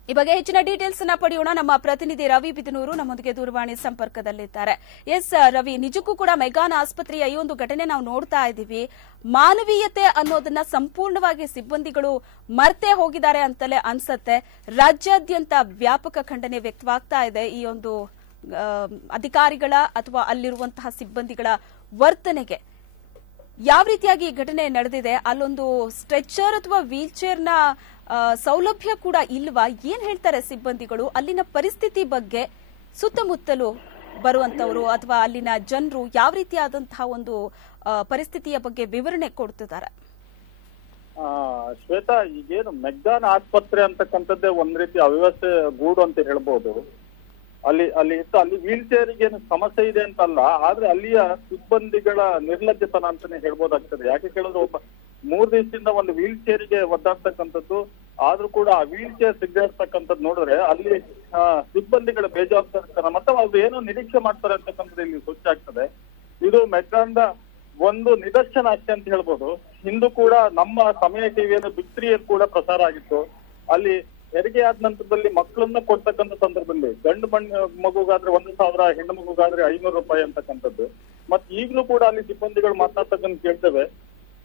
ಈ ಬಗ್ಗೆ ಹೆಚ್ಚಿನ ಡೀಟೇಲ್ಸ್ ಅನ್ನ ಪಡೆಯೋಣ. ನಮ್ಮ ಪ್ರತಿನಿಧಿ ರವಿ ಬಿದನೂರು ನಮ್ಮೊಂದಿಗೆ ದೂರವಾಣಿ ಸಂಪರ್ಕದಲ್ಲಿದ್ದಾರೆ. ಎಸ್ ರವಿ, ನಿಜಕ್ಕೂ ಕೂಡ ಮೆಗ್ಗಾನ್ ಆಸ್ಪತ್ರೆಯ ಈ ಒಂದು ಘಟನೆ ನಾವು ನೋಡ್ತಾ ಇದ್ದೀವಿ. ಮಾನವೀಯತೆ ಅನ್ನೋದನ್ನ ಸಂಪೂರ್ಣವಾಗಿ ಸಿಬ್ಬಂದಿಗಳು ಮರ್ತೇ ಹೋಗಿದ್ದಾರೆ ಅಂತಲೇ ಅನ್ಸತ್ತೆ. ರಾಜ್ಯಾದ್ಯಂತ ವ್ಯಾಪಕ ಖಂಡನೆ ವ್ಯಕ್ತವಾಗ್ತಾ ಇದೆ ಈ ಒಂದು ಅಧಿಕಾರಿಗಳ ಅಥವಾ ಅಲ್ಲಿರುವಂತಹ ಸಿಬ್ಬಂದಿಗಳ ವರ್ತನೆಗೆ. ಯಾವ ರೀತಿಯಾಗಿ ಈ ಘಟನೆ ನಡೆದಿದೆ? ಅಲ್ಲೊಂದು ಸ್ಟ್ರೆಚರ್ ಅಥವಾ ವೀಲ್ ಚೇರ್ನ ಸೌಲಭ್ಯ ಕೂಡ ಇಲ್ವಾ? ಏನ್ ಹೇಳ್ತಾರೆ ಸಿಬ್ಬಂದಿಗಳು? ಅಲ್ಲಿನ ಪರಿಸ್ಥಿತಿ ಬಗ್ಗೆ ಸುತ್ತಮುತ್ತಲು ಬರುವಂತವರು ಅಥವಾ ಅಲ್ಲಿನ ಜನರು ಯಾವ ರೀತಿಯಾದಂತಹ ಒಂದು ಪರಿಸ್ಥಿತಿಯ ಬಗ್ಗೆ ವಿವರಣೆ ಕೊಡ್ತಿದ್ದಾರೆ? ಶ್ವೇತಾ, ಈಗೇನು ಮೆಗ್ಗಾನ್ ಆಸ್ಪತ್ರೆ ಅಂತಕ್ಕಂಥದ್ದೇ ಒಂದ್ ರೀತಿ ಅವ್ಯವಸ್ಥೆ ಗೂಡು ಅಂತ ಹೇಳ್ಬೋದು. ಅಲ್ಲಿ ವೀಲ್ ಚೇರಿಗೆ ಏನು ಸಮಸ್ಯೆ ಇದೆ ಅಂತಲ್ಲ, ಆದ್ರೆ ಅಲ್ಲಿಯ ಸಿಬ್ಬಂದಿಗಳ ನಿರ್ಲಜ್ಜತನ ಅಂತಾನೆ ಹೇಳ್ಬೋದಾಗ್ತದೆ. ಯಾಕೆ ಕೇಳಿದ್ರೆ, ಒಬ್ಬ 3 ದಿವಸದಿಂದ ಒಂದು ವೀಲ್ ಚೇರಿಗೆ ಒದ್ದಾಡ್ತಕ್ಕಂಥದ್ದು, ಆದ್ರೂ ಕೂಡ ಆ ವೀಲ್ ಚೇರ್ ಸಿಗ್ದಾಡ್ತಕ್ಕಂಥದ್ದು ನೋಡಿದ್ರೆ ಅಲ್ಲಿ ಸಿಬ್ಬಂದಿಗಳ ಬೇಜವಾಬ್ದಾರಿತನ ಮತ್ತೆ ಅವ್ರು ಏನೋ ನಿರೀಕ್ಷೆ ಮಾಡ್ತಾರೆ ಅಂತಕ್ಕಂಥದ್ದು ಇಲ್ಲಿ ಸೂಚಾಗ್ತದೆ. ಇದು ಮೆಗ್ಗಾನ್ದ ಒಂದು ನಿದರ್ಶನ ಅಷ್ಟೇ ಅಂತ ಹೇಳ್ಬೋದು. ಇಂದು ಕೂಡ ನಮ್ಮ ಸಮಯ ಟಿವಿಯನ್ನು ಬಿಗ್ 3 ಕೂಡ ಪ್ರಸಾರ ಆಗಿತ್ತು. ಅಲ್ಲಿ ಹೆರಿಗೆ ಆದ ನಂತರದಲ್ಲಿ ಮಕ್ಕಳನ್ನ ಕೊಡ್ತಕ್ಕಂಥ ಸಂದರ್ಭದಲ್ಲಿ ಗಂಡು ಮಗುಗಾದ್ರೆ 1,000, ಹೆಣ್ಣು ಮಗುಗಾದ್ರೆ 500 ರೂಪಾಯಿ ಅಂತಕ್ಕಂಥದ್ದು. ಮತ್ತೆ ಈಗಲೂ ಕೂಡ ಅಲ್ಲಿ ಸಿಬ್ಬಂದಿಗಳು ಮಾತನಾಡ್ತಕ್ಕಂಥ ಕೇಳ್ತೇವೆ.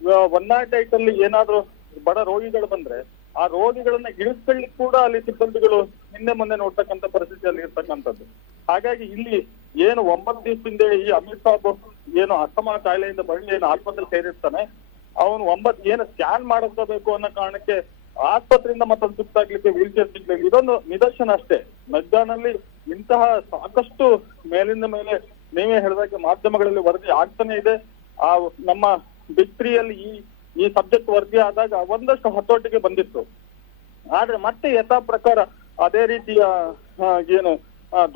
108 ಅಲ್ಲಿ ಏನಾದ್ರೂ ಬಡ ರೋಗಿಗಳು ಬಂದ್ರೆ ಆ ರೋಗಿಗಳನ್ನ ಇಳಿಸ್ಕೊಳ್ಳಿಕ್ ಕೂಡ ಅಲ್ಲಿ ಸಿಬ್ಬಂದಿಗಳು ಹಿಂದೆ ಮುಂದೆ ನೋಡ್ತಕ್ಕಂಥ ಪರಿಸ್ಥಿತಿಯಲ್ಲಿ ಇರ್ತಕ್ಕಂಥದ್ದು. ಹಾಗಾಗಿ ಇಲ್ಲಿ ಏನು 9 ದಿವಸದಿಂದ ಈ ಅಮಿತಾಬ್ ಏನು ಅಸ್ತಮಾ ಕಾಯಿಲೆಯಿಂದ ಬಳ್ಳಿ ಏನು ಆಸ್ಪತ್ರೆ ಸೇರಿರ್ತಾನೆ, ಅವನು 9 ಏನು ಸ್ಕ್ಯಾನ್ ಮಾಡಿಸ್ಕೋಬೇಕು ಅನ್ನೋ ಕಾರಣಕ್ಕೆ ಆಸ್ಪತ್ರೆಯಿಂದ ಮತ್ತೊಂದು ಸುತ್ತಾಗ್ಲಿಕ್ಕೆ ವೀಲ್ ಚೇರ್ ಸಿಗ್ಲಿಕ್ಕೆ ಇದೊಂದು ನಿದರ್ಶನ ಅಷ್ಟೇ. ಮೆಗ್ಗಾನಲ್ಲಿ ಇಂತಹ ಸಾಕಷ್ಟು ಮೇಲಿಂದ ಮೇಲೆ ನೀವೇ ಹೇಳಿದಾಗೆ ಮಾಧ್ಯಮಗಳಲ್ಲಿ ವರದಿ ಆಗ್ತಾನೆ ಇದೆ. ಆ ನಮ್ಮ ಬಿಗ್ 3 ಅಲ್ಲಿ ಈ ಸಬ್ಜೆಕ್ಟ್ ವರದಿ ಆದಾಗ ಒಂದಷ್ಟು ಹತೋಟಿಗೆ ಬಂದಿತ್ತು. ಆದ್ರೆ ಮತ್ತೆ ಯಥಾ ಪ್ರಕಾರ ಅದೇ ರೀತಿಯ ಏನು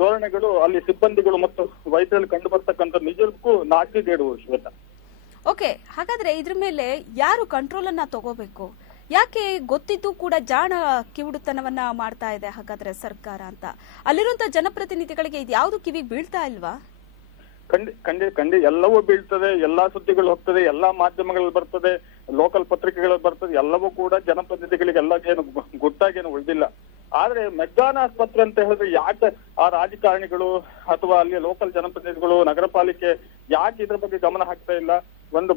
ಧೋರಣೆಗಳು ಅಲ್ಲಿ ಸಿಬ್ಬಂದಿಗಳು ಮತ್ತು ವೈದ್ಯರಲ್ಲಿ ಕಂಡು ಬರ್ತಕ್ಕಂಥ ನಿಜಕ್ಕೂ ನಾಚಿಕೆಗೇಡು ಶ್ವೇತಾ. ಓಕೆ, ಹಾಗಾದ್ರೆ ಇದ್ರ ಮೇಲೆ ಯಾರು ಕಂಟ್ರೋಲ್ ಅನ್ನ ತಗೋಬೇಕು? ಯಾಕೆ ಗೊತ್ತಿದ್ದು ಕೂಡ ಜಾಣ ಕಿವುಡುತನವನ್ನ ಮಾಡ್ತಾ ಇದೆ ಹಾಗಾದ್ರೆ ಸರ್ಕಾರ ಅಂತ? ಅಲ್ಲಿರುವಂತ ಜನಪ್ರತಿನಿಧಿಗಳಿಗೆ ಇದು ಯಾವ್ದು ಕಿವಿಗೆ ಬೀಳ್ತಾ ಇಲ್ವಾ? ಖಂಡಿತ ಎಲ್ಲವೂ ಬೀಳ್ತದೆ. ಎಲ್ಲಾ ಸುದ್ದಿಗಳು ಹೋಗ್ತದೆ, ಎಲ್ಲಾ ಮಾಧ್ಯಮಗಳಲ್ಲಿ ಬರ್ತದೆ, ಲೋಕಲ್ ಪತ್ರಿಕೆಗಳಲ್ಲಿ ಬರ್ತದೆ. ಎಲ್ಲವೂ ಕೂಡ ಜನಪ್ರತಿನಿಧಿಗಳಿಗೆಲ್ಲ ಏನು ಗೊತ್ತಾಗೇನು ಉಳಿದಿಲ್ಲ. ಆದ್ರೆ ಮೆಗ್ಗಾನ್ ಆಸ್ಪತ್ರೆ ಅಂತ ಹೇಳಿದ್ರೆ ಯಾಕೆ ಆ ರಾಜಕಾರಣಿಗಳು ಅಥವಾ ಅಲ್ಲಿ ಲೋಕಲ್ ಜನಪ್ರತಿನಿಧಿಗಳು, ನಗರ ಪಾಲಿಕೆ ಯಾಕೆ ಇದ್ರ ಬಗ್ಗೆ ಗಮನ ಹಾಕ್ತಾ ಇಲ್ಲ? ಒಂದು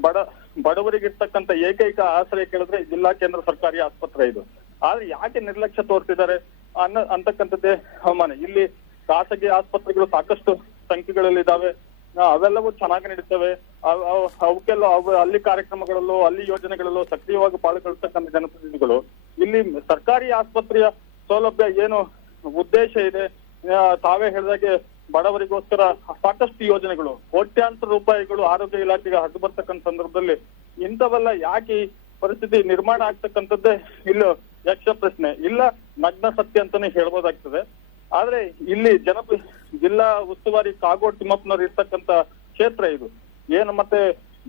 ಬಡವರಿಗಿರ್ತಕ್ಕಂಥ ಏಕೈಕ ಆಶ್ರಯ ಕೇಳಿದ್ರೆ ಜಿಲ್ಲಾ ಕೇಂದ್ರ ಸರ್ಕಾರಿ ಆಸ್ಪತ್ರೆ ಇದು. ಆದ್ರೆ ಯಾಕೆ ನಿರ್ಲಕ್ಷ್ಯ ತೋರ್ತಿದ್ದಾರೆ ಅಂತಕ್ಕಂಥದ್ದೇ ಅವಮಾನ. ಇಲ್ಲಿ ಖಾಸಗಿ ಆಸ್ಪತ್ರೆಗಳು ಸಾಕಷ್ಟು ಸಂಖ್ಯೆಗಳಲ್ಲಿದ್ದಾವೆ, ಅವೆಲ್ಲವೂ ಚೆನ್ನಾಗಿ ನಡೀತವೆ. ಅವಕ್ಕೆಲ್ಲ ಅಲ್ಲಿ ಕಾರ್ಯಕ್ರಮಗಳಲ್ಲೂ ಅಲ್ಲಿ ಯೋಜನೆಗಳಲ್ಲೂ ಸಕ್ರಿಯವಾಗಿ ಪಾಲ್ಗೊಳ್ತಕ್ಕಂಥ ಜನಪ್ರತಿನಿಧಿಗಳು ಇಲ್ಲಿ ಸರ್ಕಾರಿ ಆಸ್ಪತ್ರೆಯ ಸೌಲಭ್ಯ ಏನು ಉದ್ದೇಶ ಇದೆ, ತಾವೇ ಹೇಳಿದಾಗೆ ಬಡವರಿಗೋಸ್ಕರ ಸಾಕಷ್ಟು ಯೋಜನೆಗಳು, ಕೋಟ್ಯಾಂತರ ರೂಪಾಯಿಗಳು ಆರೋಗ್ಯ ಇಲಾಖೆಗೆ ಹದ್ದು ಬರ್ತಕ್ಕಂಥ ಸಂದರ್ಭದಲ್ಲಿ ಇಂಥವೆಲ್ಲ ಯಾಕೆ ಪರಿಸ್ಥಿತಿ ನಿರ್ಮಾಣ ಆಗ್ತಕ್ಕಂಥದ್ದೇ ಇಲ್ಲ ಯಕ್ಷ ಪ್ರಶ್ನೆ, ಇಲ್ಲ ನಗ್ನ ಸತ್ಯ ಅಂತಾನೆ ಹೇಳ್ಬೋದಾಗ್ತದೆ. ಆದ್ರೆ ಇಲ್ಲಿ ಜಿಲ್ಲಾ ಉಸ್ತುವಾರಿ ಕಾಗೋಡು ತಿಮ್ಮಪ್ಪನವ್ರು ಇರ್ತಕ್ಕಂಥ ಕ್ಷೇತ್ರ ಇದು ಏನು. ಮತ್ತೆ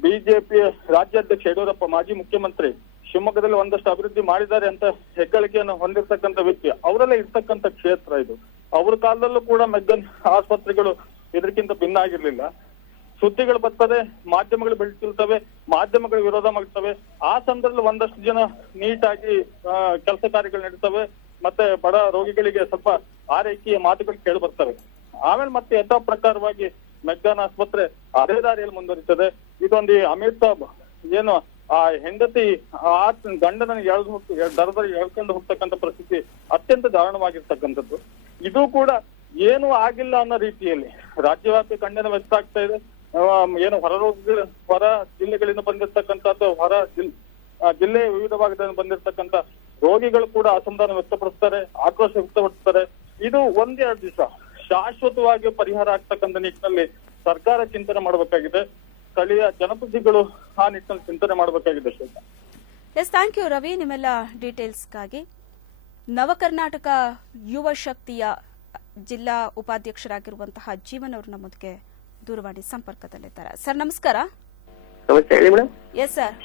ಬಿಜೆಪಿ ರಾಜ್ಯಾಧ್ಯಕ್ಷ ಯಡಿಯೂರಪ್ಪ, ಮಾಜಿ ಮುಖ್ಯಮಂತ್ರಿ, ಶಿವಮೊಗ್ಗದಲ್ಲಿ ಒಂದಷ್ಟು ಅಭಿವೃದ್ಧಿ ಮಾಡಿದ್ದಾರೆ ಅಂತ ಹೆಗ್ಗಳಿಕೆಯನ್ನು ಹೊಂದಿರ್ತಕ್ಕಂಥ ವ್ಯಕ್ತಿ, ಅವರೆಲ್ಲ ಇರ್ತಕ್ಕಂಥ ಕ್ಷೇತ್ರ ಇದು. ಅವ್ರ ಕಾಲದಲ್ಲೂ ಕೂಡ ಮೆಗ್ಗಾನ್ ಆಸ್ಪತ್ರೆಗಳು ಇದಕ್ಕಿಂತ ಭಿನ್ನ ಆಗಿರ್ಲಿಲ್ಲ. ಸುದ್ದಿಗಳು ಬರ್ತದೆ, ಮಾಧ್ಯಮಗಳು ಬೆಳೆಸಿರ್ತವೆ, ಮಾಧ್ಯಮಗಳು ವಿರೋಧ ಮಾಡ್ತವೆ. ಆ ಸಂದರ್ಭದಲ್ಲಿ ಒಂದಷ್ಟು ಜನ ನೀಟಾಗಿ ಕೆಲಸ ಕಾರ್ಯಗಳು ನಡೀತವೆ. ಮತ್ತೆ ಬಡ ರೋಗಿಗಳಿಗೆ ಸ್ವಲ್ಪ ಆರೈಕೆಯ ಮಾತುಗಳು ಕೇಳಿ ಬರ್ತವೆ. ಆಮೇಲೆ ಮತ್ತೆ ಯಥಾ ಪ್ರಕಾರವಾಗಿ ಮೆಗ್ಗಾನ್ ಆಸ್ಪತ್ರೆ ಅದೇ ದಾರಿಯಲ್ಲಿ ಮುಂದುವರಿತದೆ. ಇದೊಂದು ಅಮಿತಾಬ್ ಏನು ಆ ಹೆಂಡತಿ ಆ ಗಂಡನ ದರದಲ್ಲಿ ಎಳ್ಕೊಂಡು ಹೋಗ್ತಕ್ಕಂಥ ಪರಿಸ್ಥಿತಿ ಅತ್ಯಂತ ದಾರುಣವಾಗಿರ್ತಕ್ಕಂಥದ್ದು. ಇದು ಕೂಡ ಏನೂ ಆಗಿಲ್ಲ ಅನ್ನೋ ರೀತಿಯಲ್ಲಿ ರಾಜ್ಯವ್ಯಾಪಿ ಖಂಡನ ವ್ಯಕ್ತ ಇದೆ. ಏನು ಹೊರ ಜಿಲ್ಲೆಗಳಿಂದ ಬಂದಿರ್ತಕ್ಕಂಥ ಅಥವಾ ಜಿಲ್ಲೆಯ ವಿವಿಧ ಭಾಗದಿಂದ ಬಂದಿರತಕ್ಕಂಥ ರೋಗಿಗಳು ಕೂಡ ಅಸಮಾಧಾನ ವ್ಯಕ್ತಪಡಿಸ್ತಾರೆ, ಆಕ್ರೋಶ ವ್ಯಕ್ತಪಡಿಸ್ತಾರೆ. ಇದು ಒಂದೆರಡು ದಿವಸ ಶಾಶ್ವತವಾಗಿ ಪರಿಹಾರ ಆಗ್ತಕ್ಕಂಥ ನಿಟ್ಟಿನಲ್ಲಿ ಸರ್ಕಾರ ಚಿಂತನೆ ಮಾಡಬೇಕಾಗಿದೆ. ಸ್ಥಳೀಯ ಜನಪ್ರತಿನಿಧಿಗಳು ಆ ನಿಟ್ಟಿನಲ್ಲಿ ಚಿಂತನೆ ಮಾಡಬೇಕಾಗಿದೆ. ಎಸ್, ಥ್ಯಾಂಕ್ ಯು ರವಿ, ನಿಮ್ಮೆಲ್ಲ ಡೀಟೇಲ್ಸ್ಗಾಗಿ. ನವಕರ್ನಾಟಕ ಯುವ ಶಕ್ತಿಯ ಜಿಲ್ಲಾ ಉಪಾಧ್ಯಕ್ಷರಾಗಿರುವಂತಹ ಜೀವನ್ ಅವರು ನಮ್ಮೊಂದಿಗೆ ದೂರವಾಣಿ ಸಂಪರ್ಕದಲ್ಲಿದ್ದಾರೆ. ಸರ್ ನಮಸ್ಕಾರ. ನಮಸ್ತೆ, ಹೇಳಿ ಮೇಡಮ್. ಎಸ್ ಸರ್,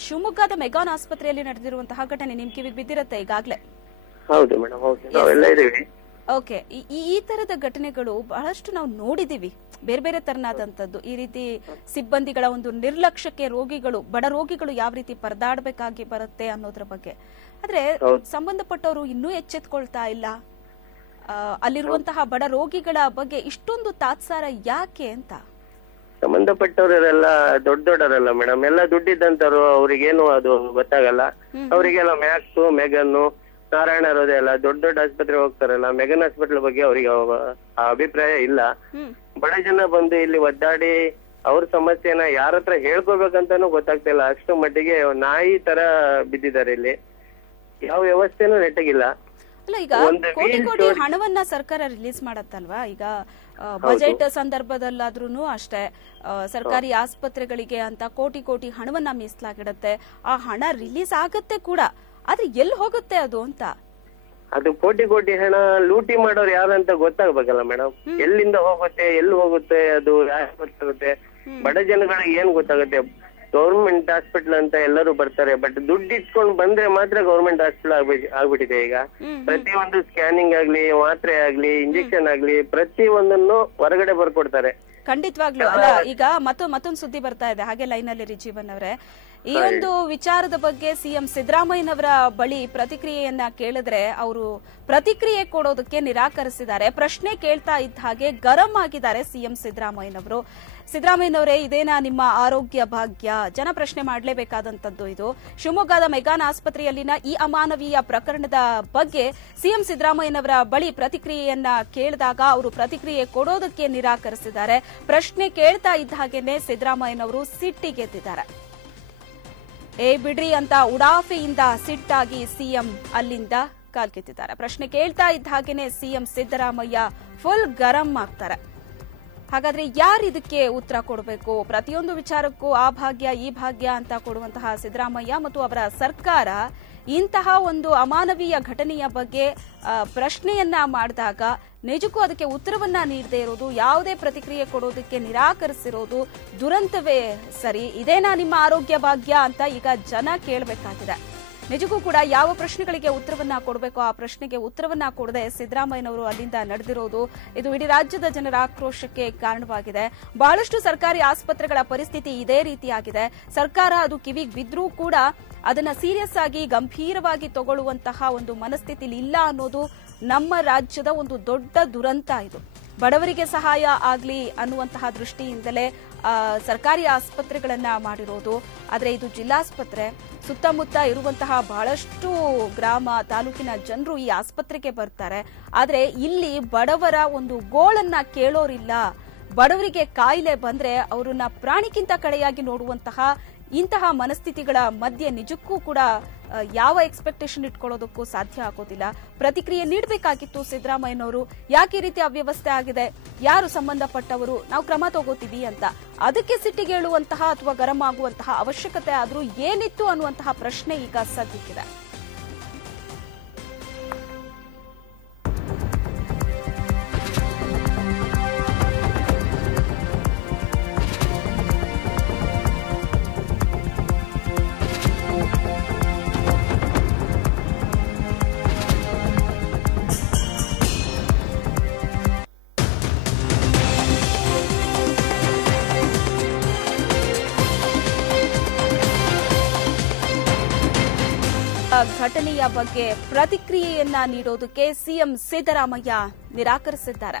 ಶಿವಮೊಗ್ಗದ ಮೆಗಾನ್ ಆಸ್ಪತ್ರೆಯಲ್ಲಿ ನಡೆದಿರುವಂತಹ ಘಟನೆ ನಿಮ್ ಕಿವಿಗೆ ಬಿದ್ದಿರುತ್ತೆ ಈಗಾಗಲೇ. ಹೌದು ಮೇಡಮ್, ಹೌದು, ನಾವೆಲ್ಲ ಇದ್ದೀವಿ. ಓಕೆ, ಈ ತರದ ಘಟನೆಗಳು ಬಹಳಷ್ಟು ನಾವು ನೋಡಿದೀವಿ, ಬೇರೆ ಬೇರೆ ತರನಾದಂತದ್ದು. ಈ ರೀತಿ ಸಿಬ್ಬಂದಿಗಳ ಒಂದು ನಿರ್ಲಕ್ಷ್ಯಕ್ಕೆ ಬಡ ರೋಗಿಗಳು ಯಾವ ರೀತಿ ಪರದಾಡಬೇಕಾಗಿ ಬರುತ್ತೆ ಅನ್ನೋದ್ರ ಬಗ್ಗೆ. ಆದ್ರೆ ಸಂಬಂಧಪಟ್ಟವರು ಇನ್ನೂ ಎಚ್ಚೆತ್ಕೊಳ್ತಾ ಇಲ್ಲ. ಅಲ್ಲಿರುವಂತಹ ಬಡ ರೋಗಿಗಳ ಬಗ್ಗೆ ಇಷ್ಟೊಂದು ತಾತ್ಸಾರ ಯಾಕೆ ಅಂತ. ಸಂಬಂಧಪಟ್ಟವರೆಲ್ಲ ದೊಡ್ಡವರಲ್ಲ ಮೇಡಮ್, ಎಲ್ಲ ದುಡ್ಡಿದ್ದಂತವ್ರು, ಅವ್ರಿಗೇನು ಅದು ಗೊತ್ತಾಗಲ್ಲ. ಅವರಿಗೆಲ್ಲ ಮ್ಯಾಕ್ಸ್, ಮೆಗನ್ನು, ನಾರಾಯಣ ರೋದೆ ಎಲ್ಲ ದೊಡ್ಡ ದೊಡ್ಡ ಆಸ್ಪತ್ರೆ ಹೋಗ್ತಾರಲ್ಲ. ಮೆಗನ್ ಹಾಸ್ಪಿಟಲ್ ಬಗ್ಗೆ ಅವರಿಗೆ ಅಭಿಪ್ರಾಯ ಇಲ್ಲ. ಬಡ ಜನ ಬಂದು ಇಲ್ಲಿ ಒದ್ದಾಡಿ ಅವ್ರ ಸಮಸ್ಯೆನ ಯಾರ ಹತ್ರ ಹೇಳ್ಕೋಬೇಕಂತಾನು ಗೊತ್ತಾಗ್ತಾ ಇಲ್ಲ. ಅಷ್ಟು ಮಟ್ಟಿಗೆ ನಾಯಿ ತರ ಬಿದ್ದಿದ್ದಾರೆ ಇಲ್ಲಿ. ಯಾವ ವ್ಯವಸ್ಥೆನೂ ನೆಟ್ಟಗಿಲ್ಲ. ಅಲ್ಲ, ಈಗ ಕೋಟಿ ಕೋಟಿ ಹಣವನ್ನ ಸರ್ಕಾರ ರಿಲೀಸ್ ಮಾಡತ್ತಲ್ವಾ? ಈಗ ಬಜೆಟ್ ಸಂದರ್ಭದಲ್ಲಾದ್ರೂ ಅಷ್ಟೇ ಸರ್ಕಾರಿ ಆಸ್ಪತ್ರೆಗಳಿಗೆ ಅಂತ ಕೋಟಿ ಕೋಟಿ ಹಣವನ್ನ ಮೀಸಲಾಗಿಡತ್ತೆ. ಆ ಹಣ ರಿಲೀಸ್ ಆಗತ್ತೆ ಕೂಡ, ಆದ್ರೆ ಎಲ್ಲಿ ಹೋಗುತ್ತೆ ಅದು ಅಂತ. ಅದು ಕೋಟಿ ಕೋಟಿ ಹಣ ಲೂಟಿ ಮಾಡೋರು ಯಾರಂತ ಗೊತ್ತಾಗ್ಬೇಕಲ್ಲ ಮೇಡಮ್. ಎಲ್ಲಿಂದ ಹೋಗುತ್ತೆ, ಎಲ್ಲಿ ಹೋಗುತ್ತೆ, ಅದು ಯಾರು ಗೊತ್ತಾಗುತ್ತೆ? ಬಡ ಜನಗಳಿಗೆ ಏನ್ ಗೊತ್ತಾಗುತ್ತೆ? ಗೌರ್ಮೆಂಟ್ ಹಾಸ್ಪಿಟಲ್ ಅಂತ ಎಲ್ಲರೂ ಬರ್ತಾರೆ, ಬಟ್ ದುಡ್ಡು ಇಟ್ಕೊಂಡು ಬಂದ್ರೆ ಮಾತ್ರ ಗೌರ್ಮೆಂಟ್ ಹಾಸ್ಪಿಟಲ್ ಆಗ್ಬಿಟ್ಟಿದೆ ಈಗ. ಪ್ರತಿಯೊಂದು ಸ್ಕ್ಯಾನಿಂಗ್ ಆಗ್ಲಿ, ಮಾತ್ರೆ ಆಗ್ಲಿ, ಇಂಜೆಕ್ಷನ್ ಆಗ್ಲಿ, ಪ್ರತಿ ಒಂದನ್ನು ಹೊರಗಡೆ ಬರ್ಕೊಡ್ತಾರೆ. ಖಂಡಿತವಾಗ್ಲು. ಅಲ್ಲ, ಈಗ ಮತ್ತೊಂದು ಸುದ್ದಿ ಬರ್ತಾ ಇದೆ, ಹಾಗೆ ಲೈನ್ ಅಲ್ಲಿ ಜೀವನ್ ಅವರೇ. ಈ ಒಂದು ವಿಚಾರದ ಬಗ್ಗೆ ಸಿಎಂ ಸಿದ್ದರಾಮಯ್ಯನವರ ಬಳಿ ಪ್ರತಿಕ್ರಿಯೆಯನ್ನ ಕೇಳಿದ್ರೆ ಅವರು ಪ್ರತಿಕ್ರಿಯೆ ಕೊಡೋದಕ್ಕೆ ನಿರಾಕರಿಸಿದ್ದಾರೆ. ಪ್ರಶ್ನೆ ಕೇಳ್ತಾ ಇದ್ದ ಹಾಗೆ ಗರಂ ಆಗಿದ್ದಾರೆ ಸಿಎಂ ಸಿದ್ದರಾಮಯ್ಯನವರು. ಸಿದ್ದರಾಮಯ್ಯನವರೇ, ಇದೇನಾ ನಿಮ್ಮ ಆರೋಗ್ಯ ಭಾಗ್ಯ? ಜನ ಪ್ರಶ್ನೆ ಮಾಡಲೇಬೇಕಾದಂತದ್ದು ಇದು. ಶಿವಮೊಗ್ಗದ ಮೆಗಾನ್ ಆಸ್ಪತ್ರೆಯಲ್ಲಿನ ಈ ಅಮಾನವೀಯ ಪ್ರಕರಣದ ಬಗ್ಗೆ ಸಿಎಂ ಸಿದ್ದರಾಮಯ್ಯನವರ ಬಳಿ ಪ್ರತಿಕ್ರಿಯೆಯನ್ನ ಕೇಳಿದಾಗ ಅವರು ಪ್ರತಿಕ್ರಿಯೆ ಕೊಡೋದಕ್ಕೆ ನಿರಾಕರಿಸಿದ್ದಾರೆ. ಪ್ರಶ್ನೆ ಕೇಳ್ತಾ ಇದ್ದ ಹಾಗೇನೆ ಸಿದ್ದರಾಮಯ್ಯನವರು ಸಿಟ್ಟಿಗೆದ್ದಿದ್ದಾರೆ. ಬಿಡ್ರಿ ಅಂತ ಉಡಾಫೆಯಿಂದ ಸಿಟ್ಟಾಗಿ ಸಿಎಂ ಅಲ್ಲಿಂದ ಕಾಲ್ಕಿತ್ತಿದ್ದಾರೆ. ಪ್ರಶ್ನೆ ಕೇಳ್ತಾ ಇದ್ದ ಹಾಗೇನೆ ಸಿಎಂ ಸಿದ್ದರಾಮಯ್ಯ ಫುಲ್ ಗರಂ ಆಗ್ತಾರೆ. ಹಾಗಾದ್ರೆ ಯಾರು ಇದಕ್ಕೆ ಉತ್ತರ ಕೊಡಬೇಕು? ಪ್ರತಿಯೊಂದು ವಿಚಾರಕ್ಕೂ ಆ ಭಾಗ್ಯ ಈ ಭಾಗ್ಯ ಅಂತ ಕೊಡುವಂತಹ ಸಿದ್ದರಾಮಯ್ಯ ಮತ್ತು ಅವರ ಸರ್ಕಾರ ಇಂತಹ ಒಂದು ಅಮಾನವೀಯ ಘಟನೆಯ ಬಗ್ಗೆ ಪ್ರಶ್ನೆಯನ್ನ ಮಾಡಿದಾಗ ನಿಜಕ್ಕೂ ಅದಕ್ಕೆ ಉತ್ತರವನ್ನ ನೀಡದೇ ಇರೋದು, ಯಾವುದೇ ಪ್ರತಿಕ್ರಿಯೆ ಕೊಡೋದಕ್ಕೆ ನಿರಾಕರಿಸಿರೋದು ದುರಂತವೇ ಸರಿ. ಇದೇನಾ ನಿಮ್ಮ ಆರೋಗ್ಯ ಭಾಗ್ಯ ಅಂತ ಈಗ ಜನ ಕೇಳಬೇಕಾಗಿದೆ. ನಿಜಕ್ಕೂ ಕೂಡ ಯಾವ ಪ್ರಶ್ನೆಗಳಿಗೆ ಉತ್ತರವನ್ನ ಕೊಡಬೇಕು ಆ ಪ್ರಶ್ನೆಗೆ ಉತ್ತರವನ್ನ ಕೊಡದೆ ಸಿದ್ದರಾಮಯ್ಯನವರು ಅಲ್ಲಿಂದ ನಡೆದಿರೋದು ಇದು ಇಡೀ ರಾಜ್ಯದ ಜನರ ಆಕ್ರೋಶಕ್ಕೆ ಕಾರಣವಾಗಿದೆ. ಬಹಳಷ್ಟು ಸರ್ಕಾರಿ ಆಸ್ಪತ್ರೆಗಳ ಪರಿಸ್ಥಿತಿ ಇದೇ ರೀತಿಯಾಗಿದೆ. ಸರ್ಕಾರ ಅದು ಕಿವಿಗೆ ಬಿದ್ರೂ ಕೂಡ ಅದನ್ನ ಸೀರಿಯಸ್ ಆಗಿ ಗಂಭೀರವಾಗಿ ತಗೊಳ್ಳುವಂತಹ ಒಂದು ಮನಸ್ಥಿತಿಲಿ ಇಲ್ಲ ಅನ್ನೋದು ನಮ್ಮ ರಾಜ್ಯದ ಒಂದು ದೊಡ್ಡ ದುರಂತ. ಇದು ಬಡವರಿಗೆ ಸಹಾಯ ಆಗ್ಲಿ ಅನ್ನುವಂತಹ ದೃಷ್ಟಿಯಿಂದಲೇ ಸರ್ಕಾರಿ ಆಸ್ಪತ್ರೆಗಳನ್ನ ಮಾಡಿರೋದು. ಆದ್ರೆ ಇದು ಜಿಲ್ಲಾಸ್ಪತ್ರೆ, ಸುತ್ತಮುತ್ತ ಇರುವಂತಹ ಬಹಳಷ್ಟು ಗ್ರಾಮ ತಾಲೂಕಿನ ಜನರು ಈ ಆಸ್ಪತ್ರೆಗೆ ಬರ್ತಾರೆ. ಆದ್ರೆ ಇಲ್ಲಿ ಬಡವರ ಒಂದು ಗೋಳನ್ನ ಕೇಳೋರಿಲ್ಲ. ಬಡವರಿಗೆ ಕಾಯಿಲೆ ಬಂದ್ರೆ ಅವರನ್ನ ಪ್ರಾಣಿಗಿಂತ ಕಡೆಯಾಗಿ ನೋಡುವಂತಹ ಇಂತಹ ಮನಸ್ಥಿತಿಗಳ ಮಧ್ಯೆ ನಿಜಕ್ಕೂ ಕೂಡ ಯಾವ ಎಕ್ಸ್ಪೆಕ್ಟೇಷನ್ ಇಟ್ಕೊಳ್ಳೋದಕ್ಕೂ ಸಾಧ್ಯ ಆಗೋದಿಲ್ಲ. ಪ್ರತಿಕ್ರಿಯೆ ನೀಡಬೇಕಾಗಿತ್ತು ಸಿದ್ದರಾಮಯ್ಯನವರು. ಯಾಕೆ ಈ ರೀತಿ ಅವ್ಯವಸ್ಥೆ ಆಗಿದೆ, ಯಾರು ಸಂಬಂಧಪಟ್ಟವರು, ನಾವು ಕ್ರಮ ತಗೋತೀವಿ ಅಂತ. ಅದಕ್ಕೆ ಸಿಟ್ಟಿಗೇಳುವಂತಹ ಅಥವಾ ಗರಂ ಆಗುವಂತಹ ಅವಶ್ಯಕತೆ ಆದ್ರೂ ಏನಿತ್ತು ಅನ್ನುವಂತಹ ಪ್ರಶ್ನೆ ಈಗ ಸದ್ಯಕ್ಕಿದೆ. ಘಟನೆಯ ಬಗ್ಗೆ ಪ್ರತಿಕ್ರಿಯೆಯನ್ನ ನೀಡೋದಕ್ಕೆ ಸಿಎಂ ಸಿದ್ದರಾಮಯ್ಯ ನಿರಾಕರಿಸಿದ್ದಾರೆ.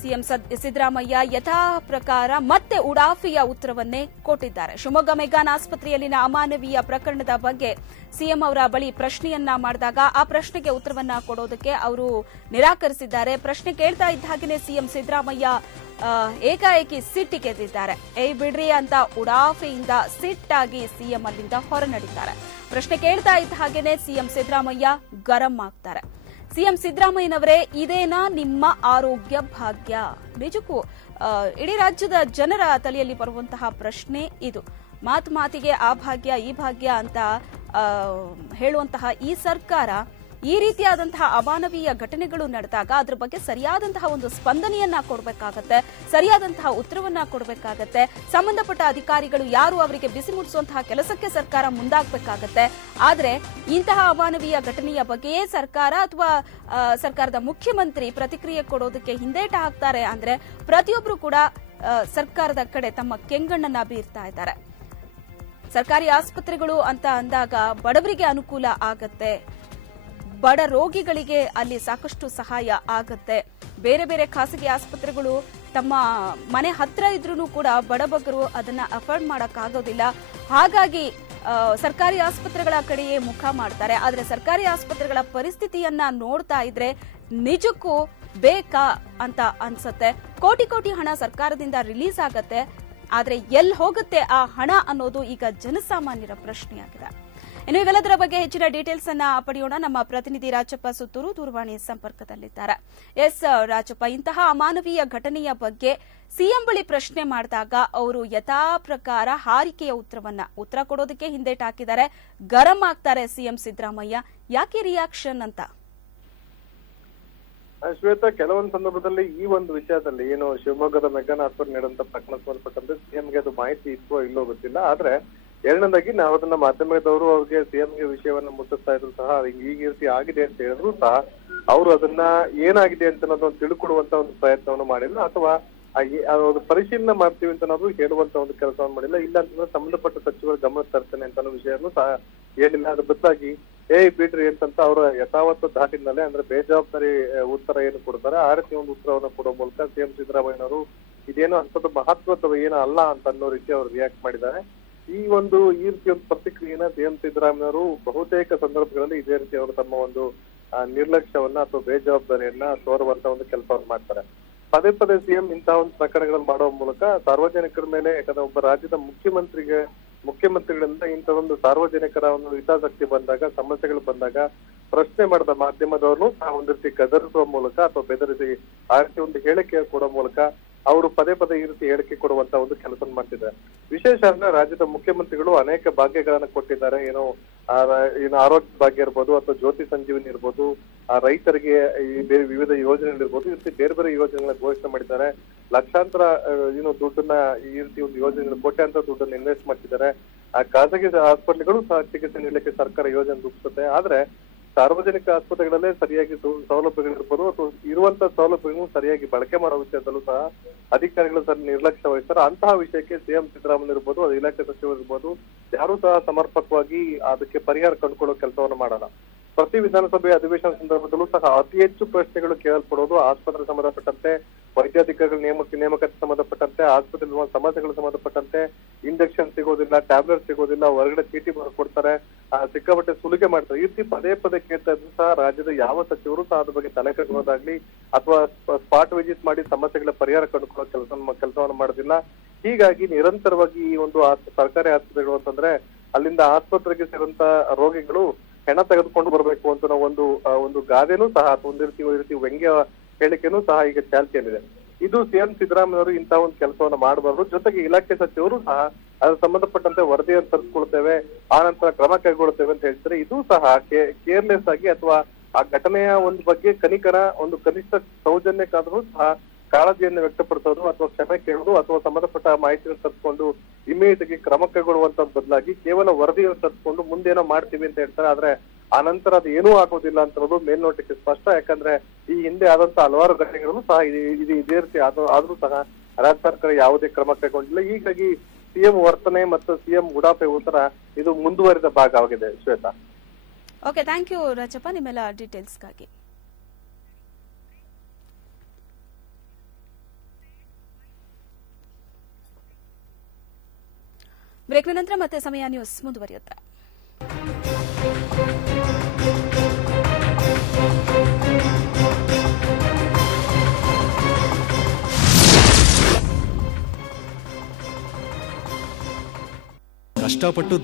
ಸಿಎಂ ಸಿದ್ದರಾಮಯ್ಯ ಯಥಾ ಪ್ರಕಾರ ಮತ್ತೆ ಉಡಾಫೆಯ ಉತ್ತರವನ್ನೇ ಕೊಟ್ಟಿದ್ದಾರೆ. ಶಿವಮೊಗ್ಗ ಮೆಗ್ಗಾನ್ ಆಸ್ಪತ್ರೆಯಲ್ಲಿನ ಅಮಾನವೀಯ ಪ್ರಕರಣದ ಬಗ್ಗೆ ಸಿಎಂ ಅವರ ಬಳಿ ಪ್ರಶ್ನೆಯನ್ನ ಮಾಡಿದಾಗ ಆ ಪ್ರಶ್ನೆಗೆ ಉತ್ತರವನ್ನ ಕೊಡೋದಕ್ಕೆ ಅವರು ನಿರಾಕರಿಸಿದ್ದಾರೆ. ಪ್ರಶ್ನೆ ಕೇಳ್ತಾ ಇದ್ದ ಹಾಗೆಯೇ ಸಿಎಂ ಸಿದ್ದರಾಮಯ್ಯ ಏಕಾಏಕಿ ಸಿಟ್ಟಿಗೆದ್ದಿದ್ದಾರೆ. ಬಿಡ್ರಿ ಅಂತ ಉಡಾಫೆಯಿಂದ ಸಿಟ್ಟಾಗಿ ಸಿಎಂ ಅಲ್ಲಿಂದ ಹೊರನಡಿದ್ದಾರೆ. ಪ್ರಶ್ನೆ ಕೇಳ್ತಾ ಇದ್ದ ಹಾಗೆಯೇ ಸಿಎಂ ಸಿದ್ದರಾಮಯ್ಯ ಗರಂ ಆಗ್ತಾರೆ. ಸಿಎಂ ಸಿದ್ದರಾಮಯ್ಯನವರೇ, ಇದೇನಾ ನಿಮ್ಮ ಆರೋಗ್ಯ ಭಾಗ್ಯ? ನಿಜಕ್ಕೂ ಇಡೀ ರಾಜ್ಯದ ಜನರ ತಲೆಯಲ್ಲಿ ಬರುವಂತಹ ಪ್ರಶ್ನೆ ಇದು. ಮಾತಿಗೆ ಆ ಭಾಗ್ಯ ಈ ಭಾಗ್ಯ ಅಂತ ಹೇಳುವಂತಹ ಈ ಸರ್ಕಾರ ಈ ರೀತಿಯಾದಂತಹ ಅಮಾನವೀಯ ಘಟನೆಗಳು ನಡೆದಾಗ ಅದರ ಬಗ್ಗೆ ಸರಿಯಾದಂತಹ ಒಂದು ಸ್ಪಂದನೆಯನ್ನ ಕೊಡಬೇಕಾಗತ್ತೆ, ಸರಿಯಾದಂತಹ ಉತ್ತರವನ್ನ ಕೊಡಬೇಕಾಗತ್ತೆ. ಸಂಬಂಧಪಟ್ಟ ಅಧಿಕಾರಿಗಳು ಯಾರು ಅವರಿಗೆ ಬಿಸಿ ಮುಟ್ಟಿಸುವಂತಹ ಕೆಲಸಕ್ಕೆ ಸರ್ಕಾರ ಮುಂದಾಗಬೇಕಾಗತ್ತೆ. ಆದರೆ ಇಂತಹ ಅಮಾನವೀಯ ಘಟನೆಯ ಬಗ್ಗೆಯೇ ಸರ್ಕಾರ ಅಥವಾ ಸರ್ಕಾರದ ಮುಖ್ಯಮಂತ್ರಿ ಪ್ರತಿಕ್ರಿಯೆ ಕೊಡೋದಕ್ಕೆ ಹಿಂದೇಟ ಹಾಕ್ತಾರೆ ಅಂದ್ರೆ ಪ್ರತಿಯೊಬ್ಬರು ಕೂಡ ಸರ್ಕಾರದ ಕಡೆ ತಮ್ಮ ಕೆಂಗಣ್ಣನ್ನ ಬೀರ್ತಾ ಇದ್ದಾರೆ. ಸರ್ಕಾರಿ ಆಸ್ಪತ್ರೆಗಳು ಅಂತ ಅಂದಾಗ ಬಡವರಿಗೆ ಅನುಕೂಲ ಆಗತ್ತೆ, ಬಡ ರೋಗಿಗಳಿಗೆ ಅಲ್ಲಿ ಸಾಕಷ್ಟು ಸಹಾಯ ಆಗತ್ತೆ. ಬೇರೆ ಬೇರೆ ಖಾಸಗಿ ಆಸ್ಪತ್ರೆಗಳು ತಮ್ಮ ಮನೆ ಹತ್ರ ಇದ್ರೂ ಕೂಡ ಬಡಬಗರು ಅದನ್ನ ಅಫೋರ್ಡ್ ಮಾಡಕ್ಕಾಗೋದಿಲ್ಲ. ಹಾಗಾಗಿ ಸರ್ಕಾರಿ ಆಸ್ಪತ್ರೆಗಳ ಕಡೆಯೇ ಮುಖ ಮಾಡ್ತಾರೆ. ಆದ್ರೆ ಸರ್ಕಾರಿ ಆಸ್ಪತ್ರೆಗಳ ಪರಿಸ್ಥಿತಿಯನ್ನ ನೋಡ್ತಾ ಇದ್ರೆ ನಿಜಕ್ಕೂ ಬೇಕಾ ಅಂತ ಅನ್ಸತ್ತೆ. ಕೋಟಿ ಕೋಟಿ ಹಣ ಸರ್ಕಾರದಿಂದ ರಿಲೀಸ್ ಆಗತ್ತೆ, ಆದ್ರೆ ಎಲ್ಲಿ ಹೋಗುತ್ತೆ ಆ ಹಣ ಅನ್ನೋದು ಈಗ ಜನಸಾಮಾನ್ಯರ ಪ್ರಶ್ನೆಯಾಗಿದೆ. ಇನ್ನು ಇವೆಲ್ಲದರ ಬಗ್ಗೆ ಹೆಚ್ಚಿನ ಡೀಟೇಲ್ಸ್ ಅನ್ನ ಪಡೆಯೋಣ. ನಮ್ಮ ಪ್ರತಿನಿಧಿ ರಾಜಪ್ಪ ಸುತ್ತೂರು ದೂರವಾಣಿ ಸಂಪರ್ಕದಲ್ಲಿದ್ದಾರೆ. ಎಸ್ ರಾಜಪ್ಪ, ಇಂತಹ ಅಮಾನವೀಯ ಘಟನೆಯ ಬಗ್ಗೆ ಸಿಎಂ ಬಳಿ ಪ್ರಶ್ನೆ ಮಾಡಿದಾಗ ಅವರು ಯಥಾ ಪ್ರಕಾರ ಹಾರಿಕೆಯ ಉತ್ತರ ಕೊಡೋದಕ್ಕೆ ಹಿಂದೇಟ್ ಹಾಕಿದ್ದಾರೆ. ಗರಂ ಆಗ್ತಾರೆ ಸಿಎಂ ಸಿದ್ದರಾಮಯ್ಯ. ಯಾಕೆ ರಿಯಾಕ್ಷನ್ ಅಂತ? ಶ್ವೇತಾ, ಕೆಲವೊಂದು ಸಂದರ್ಭದಲ್ಲಿ ಈ ಒಂದು ವಿಷಯದಲ್ಲಿ ಏನು ಶಿವಮೊಗ್ಗದ ಮೆಗ್ಗಾನ್ ಆಸ್ಪತ್ರೆ ನಡೆದಂತ ಪ್ರಕರಣ ಸಂಬಂಧಪಟ್ಟಂತೆ ಸಿಎಂಗೆ ಅದು ಮಾಹಿತಿ ಇತ್ತೋ ಇಲ್ಲೋ ಗೊತ್ತಿಲ್ಲ. ಆದ್ರೆ ಎರಡನೇದಾಗಿ ನಾವು ಅದನ್ನ ಮಾಧ್ಯಮದವರು ಅವ್ರಿಗೆ ಸಿಎಂಗೆ ವಿಷಯವನ್ನ ಮುಟ್ಟಿಸ್ತಾ ಇದ್ರು ಸಹ ಈ ರೀತಿ ಆಗಿದೆ ಅಂತ ಹೇಳಿದ್ರು ಸಹ ಅವರು ಅದನ್ನ ಏನಾಗಿದೆ ಅಂತ ಅನ್ನೋದನ್ನ ತಿಳ್ಕೊಡುವಂತ ಒಂದು ಪ್ರಯತ್ನವನ್ನು ಮಾಡಿಲ್ಲ, ಅಥವಾ ಅದು ಪರಿಶೀಲನೆ ಮಾಡ್ತೀವಿ ಅಂತ ನಾವು ಹೇಳುವಂತ ಒಂದು ಕೆಲಸವನ್ನು ಮಾಡಿಲ್ಲ. ಇಲ್ಲ ಅಂತಂದ್ರೆ ಸಂಬಂಧಪಟ್ಟ ಸಚಿವರು ಗಮನ ತರ್ತೇನೆ ಅಂತ ಅನ್ನೋ ವಿಷಯವನ್ನು ಸಹ ಹೇಳಿಲ್ಲ. ಅದ್ರ ಬದಲಾಗಿ ಬಿಡ್ರಿ ಅಂತಂತ ಅವರ ಯಥಾವತ್ತು ದಾಟಿನಲ್ಲೇ ಅಂದ್ರೆ ಬೇಜವಾಬ್ದಾರಿ ಉತ್ತರ ಏನು ಕೊಡ್ತಾರೆ ಆ ರೀತಿ ಒಂದು ಉತ್ತರವನ್ನು ಕೊಡೋ ಮೂಲಕ ಸಿಎಂ ಸಿದ್ದರಾಮಯ್ಯನವರು ಇದೇನು ಅಂತದ್ದು ಮಹತ್ವದ ಏನೋ ಅಲ್ಲ ಅಂತ ಅನ್ನೋ ರೀತಿ ಅವರು ರಿಯಾಕ್ಟ್ ಮಾಡಿದ್ದಾರೆ. ಈ ರೀತಿ ಒಂದು ಪ್ರತಿಕ್ರಿಯೆನ ಸಿಎಂ ಸಿದ್ದರಾಮಯ್ಯನವರು ಬಹುತೇಕ ಸಂದರ್ಭಗಳಲ್ಲಿ ಇದೇ ರೀತಿ ಅವರು ತಮ್ಮ ಒಂದು ನಿರ್ಲಕ್ಷ್ಯವನ್ನ ಅಥವಾ ಬೇಜವಾಬ್ದಾರಿಯನ್ನ ತೋರುವಂತ ಒಂದು ಕೆಲಸವನ್ನು ಮಾಡ್ತಾರೆ. ಪದೇ ಪದೇ ಸಿಎಂ ಇಂತಹ ಒಂದು ಪ್ರಕರಣಗಳನ್ನು ಮಾಡುವ ಮೂಲಕ ಸಾರ್ವಜನಿಕರ ಮೇಲೆ, ಯಾಕಂದ್ರೆ ಒಬ್ಬ ರಾಜ್ಯದ ಮುಖ್ಯಮಂತ್ರಿಗಳಿಂದ ಇಂಥದೊಂದು ಸಾರ್ವಜನಿಕರ ಒಂದು ಹಿತಾಸಕ್ತಿ ಬಂದಾಗ, ಸಮಸ್ಯೆಗಳು ಬಂದಾಗ ಪ್ರಶ್ನೆ ಮಾಡಿದ ಮಾಧ್ಯಮದವ್ರನ್ನು ಸಹ ಒಂದ್ ರೀತಿ ಗದರಿಸುವ ಮೂಲಕ ಅಥವಾ ಬೆದರಿಸಿ ಆ ರೀತಿ ಒಂದು ಹೇಳಿಕೆ ಕೊಡೋ ಮೂಲಕ ಅವರು ಪದೇ ಪದೇ ಈ ರೀತಿ ಹೇಳಿಕೆ ಕೊಡುವಂತ ಒಂದು ಕೆಲಸ ಮಾಡ್ತಿದ್ದಾರೆ. ವಿಶೇಷ ಅಂದ್ರೆ ರಾಜ್ಯದ ಮುಖ್ಯಮಂತ್ರಿಗಳು ಅನೇಕ ಭಾಗ್ಯಗಳನ್ನ ಕೊಟ್ಟಿದ್ದಾರೆ. ಏನು ಆರೋಗ್ಯ ಭಾಗ್ಯ ಇರ್ಬೋದು ಅಥವಾ ಜ್ಯೋತಿ ಸಂಜೀವಿನಿ ಇರ್ಬೋದು, ರೈತರಿಗೆ ಈ ಬೇರೆ ವಿವಿಧ ಯೋಜನೆಗಳಿರ್ಬೋದು, ಈ ರೀತಿ ಬೇರೆ ಬೇರೆ ಯೋಜನೆಗಳನ್ನ ಘೋಷಣೆ ಮಾಡಿದ್ದಾರೆ. ಲಕ್ಷಾಂತರ ದುಡ್ಡನ್ನ ಈ ರೀತಿ ಒಂದು ಯೋಜನೆಗಳು ಕೋಟ್ಯಾಂತರ ದುಡ್ಡನ್ನ ಇನ್ವೆಸ್ಟ್ ಮಾಡ್ತಿದ್ದಾರೆ. ಖಾಸಗಿ ಹಾಸ್ಪಿಟಲ್ಗಳು ಸಹ ಚಿಕಿತ್ಸೆ ನೀಡಲಿಕ್ಕೆ ಸರ್ಕಾರ ಯೋಜನೆ ರೂಪಿಸುತ್ತೆ. ಆದ್ರೆ ಸಾರ್ವಜನಿಕ ಆಸ್ಪತ್ರೆಗಳಲ್ಲೇ ಸರಿಯಾಗಿ ಸೌಲಭ್ಯಗಳಿರ್ಬೋದು ಅಥವಾ ಇರುವಂತಹ ಸೌಲಭ್ಯಗಳನ್ನು ಸರಿಯಾಗಿ ಬಳಕೆ ಮಾಡೋ ವಿಷಯದಲ್ಲೂ ಸಹ ಅಧಿಕಾರಿಗಳು ಸಹ ನಿರ್ಲಕ್ಷ್ಯ ವಹಿಸ್ತಾರೆ. ಅಂತಹ ವಿಷಯಕ್ಕೆ ಸಿಎಂ ಸಿದ್ದರಾಮಯ್ಯ ಇರ್ಬೋದು, ಅದು ಇಲಾಖೆ ಸಚಿವರು ಇರ್ಬೋದು, ಯಾರು ಸಹ ಸಮರ್ಪಕವಾಗಿ ಅದಕ್ಕೆ ಪರಿಹಾರ ಕಂಡುಕೊಳ್ಳೋ ಕೆಲಸವನ್ನು ಮಾಡಲ್ಲ. ಪ್ರತಿ ವಿಧಾನಸಭೆ ಅಧಿವೇಶನ ಸಂದರ್ಭದಲ್ಲೂ ಸಹ ಅತಿ ಹೆಚ್ಚು ಪ್ರಶ್ನೆಗಳು ಕೇಳಲ್ಪಡೋದು ಆಸ್ಪತ್ರೆ ಸಂಬಂಧಪಟ್ಟಂತೆ, ವೈದ್ಯಾಧಿಕಾರಿಗಳ ನೇಮಕಾತಿ ಸಂಬಂಧಪಟ್ಟಂತೆ, ಆಸ್ಪತ್ರೆ ಸಮಸ್ಯೆಗಳು ಸಂಬಂಧಪಟ್ಟಂತೆ. ಇಂಜೆಕ್ಷನ್ ಸಿಗೋದಿಲ್ಲ, ಟ್ಯಾಬ್ಲೆಟ್ ಸಿಗೋದಿಲ್ಲ, ಹೊರಗಡೆ ಚೀಟಿ ಬರ್ಕೊಡ್ತಾರೆ, ಸಿಕ್ಕಾಪಟ್ಟೆ ಸುಲಿಗೆ ಮಾಡ್ತಾರೆ. ಈ ರೀತಿ ಪದೇ ಪದೇ ಕೇಳ್ತಾ ಇದ್ರು ಸಹ ರಾಜ್ಯದ ಯಾವ ಸಚಿವರು ಸಹ ಅದ್ರ ಬಗ್ಗೆ ತಲೆ ಕಟ್ಟೋದಾಗ್ಲಿ ಅಥವಾ ಸ್ಪಾಟ್ ವಿಸಿಟ್ ಮಾಡಿ ಸಮಸ್ಯೆಗಳ ಪರಿಹಾರ ಕಂಡುಕೊಳ್ಳೋ ಕೆಲಸವನ್ನು ಮಾಡೋದಿಲ್ಲ. ಹೀಗಾಗಿ ನಿರಂತರವಾಗಿ ಈ ಒಂದು ಸರ್ಕಾರಿ ಆಸ್ಪತ್ರೆಗಳು ಅಂತಂದ್ರೆ ಅಲ್ಲಿಂದ ಆಸ್ಪತ್ರೆಗೆ ಸೇರುವಂತ ರೋಗಿಗಳು ಹೆಣ ತೆಗೆದುಕೊಂಡು ಬರಬೇಕು ಅಂತ ನಾವು ಒಂದು ಗಾದೆನೂ ಸಹ ಒಂದು ರೀತಿ ವ್ಯಂಗ್ಯ ಹೇಳಿಕೆನೂ ಸಹ ಈಗ ಚಾಲ್ತಿಯಲ್ಲಿದೆ. ಇದು ಸಿಎಂ ಸಿದ್ದರಾಮಯ್ಯವರು ಇಂತಹ ಒಂದು ಕೆಲಸವನ್ನ ಮಾಡಬಾರ್ದು. ಜೊತೆಗೆ ಇಲಾಖೆ ಸಚಿವರು ಸಹ ಅದ್ರ ಸಂಬಂಧಪಟ್ಟಂತೆ ವರದಿಯನ್ನು ತರಿಸ್ಕೊಳ್ತೇವೆ, ಆ ನಂತರ ಕ್ರಮ ಕೈಗೊಳ್ತೇವೆ ಅಂತ ಹೇಳ್ತಾರೆ. ಇದು ಸಹ ಕೇರ್ಲೆಸ್ ಆಗಿ ಅಥವಾ ಆ ಘಟನೆಯ ಒಂದು ಬಗ್ಗೆ ಒಂದು ಕನಿಷ್ಠ ಸೌಜನ್ಯಕ್ಕಾದ್ರೂ ಸಹ ಕಾಳಜಿಯನ್ನು ವ್ಯಕ್ತಪಡಿಸೋದು ಅಥವಾ ಕ್ಷಮೆ ಕೇಳೋದು ಅಥವಾ ಸಂಬಂಧಪಟ್ಟ ಮಾಹಿತಿಯನ್ನು ತರಿಸ್ಕೊಂಡು ಇಮಿಡಿಯೇಟ್ ಆಗಿ ಕ್ರಮ ಕೈಗೊಳ್ಳುವಂತ ಬದಲಾಗಿ ಕೇವಲ ವರದಿಯನ್ನು ತರಿಸ್ಕೊಂಡು ಮುಂದೇನೋ ಮಾಡ್ತೀವಿ ಅಂತ ಹೇಳ್ತಾರೆ. ಆದ್ರೆ ಆ ನಂತರ ಅದು ಏನೂ ಆಗೋದಿಲ್ಲ ಅಂತನ್ನೋದು ಮೇಲ್ನೋಟಕ್ಕೆ ಸ್ಪಷ್ಟ. ಯಾಕಂದ್ರೆ ಈ ಹಿಂದೆ ಆದಂತ ಹಲವಾರು ಘಟನೆಗಳು ಸಹ ಇದೇ ರೀತಿ ಆದ್ರೂ ಸಹ ರಾಜ್ಯ ಸರ್ಕಾರ ಯಾವುದೇ ಕ್ರಮ ಕೈಗೊಂಡಿಲ್ಲ. ಹೀಗಾಗಿ ಸಿಎಂ ವರ್ತನೆ ಮತ್ತು ಸಿಎಂ ಉಡಾಫೆ ಉತ್ತರ ಇದು ಮುಂದುವರಿದ ಭಾಗವಾಗಿದೆ. Shweta, okay, thank you Rajappa ನಿಮ್ಮೆಲ್ಲ ಡೀಟೇಲ್ಸ್ಗಾಗಿ. ಬ್ರೇಕ್ನ ನಂತರ ಮತ್ತೆ ಸಮಯ ನ್ಯೂಸ್ ಮುಂದುವರಿಯುತ್ತೆ. ಕಷ್ಟಪಟ್ಟು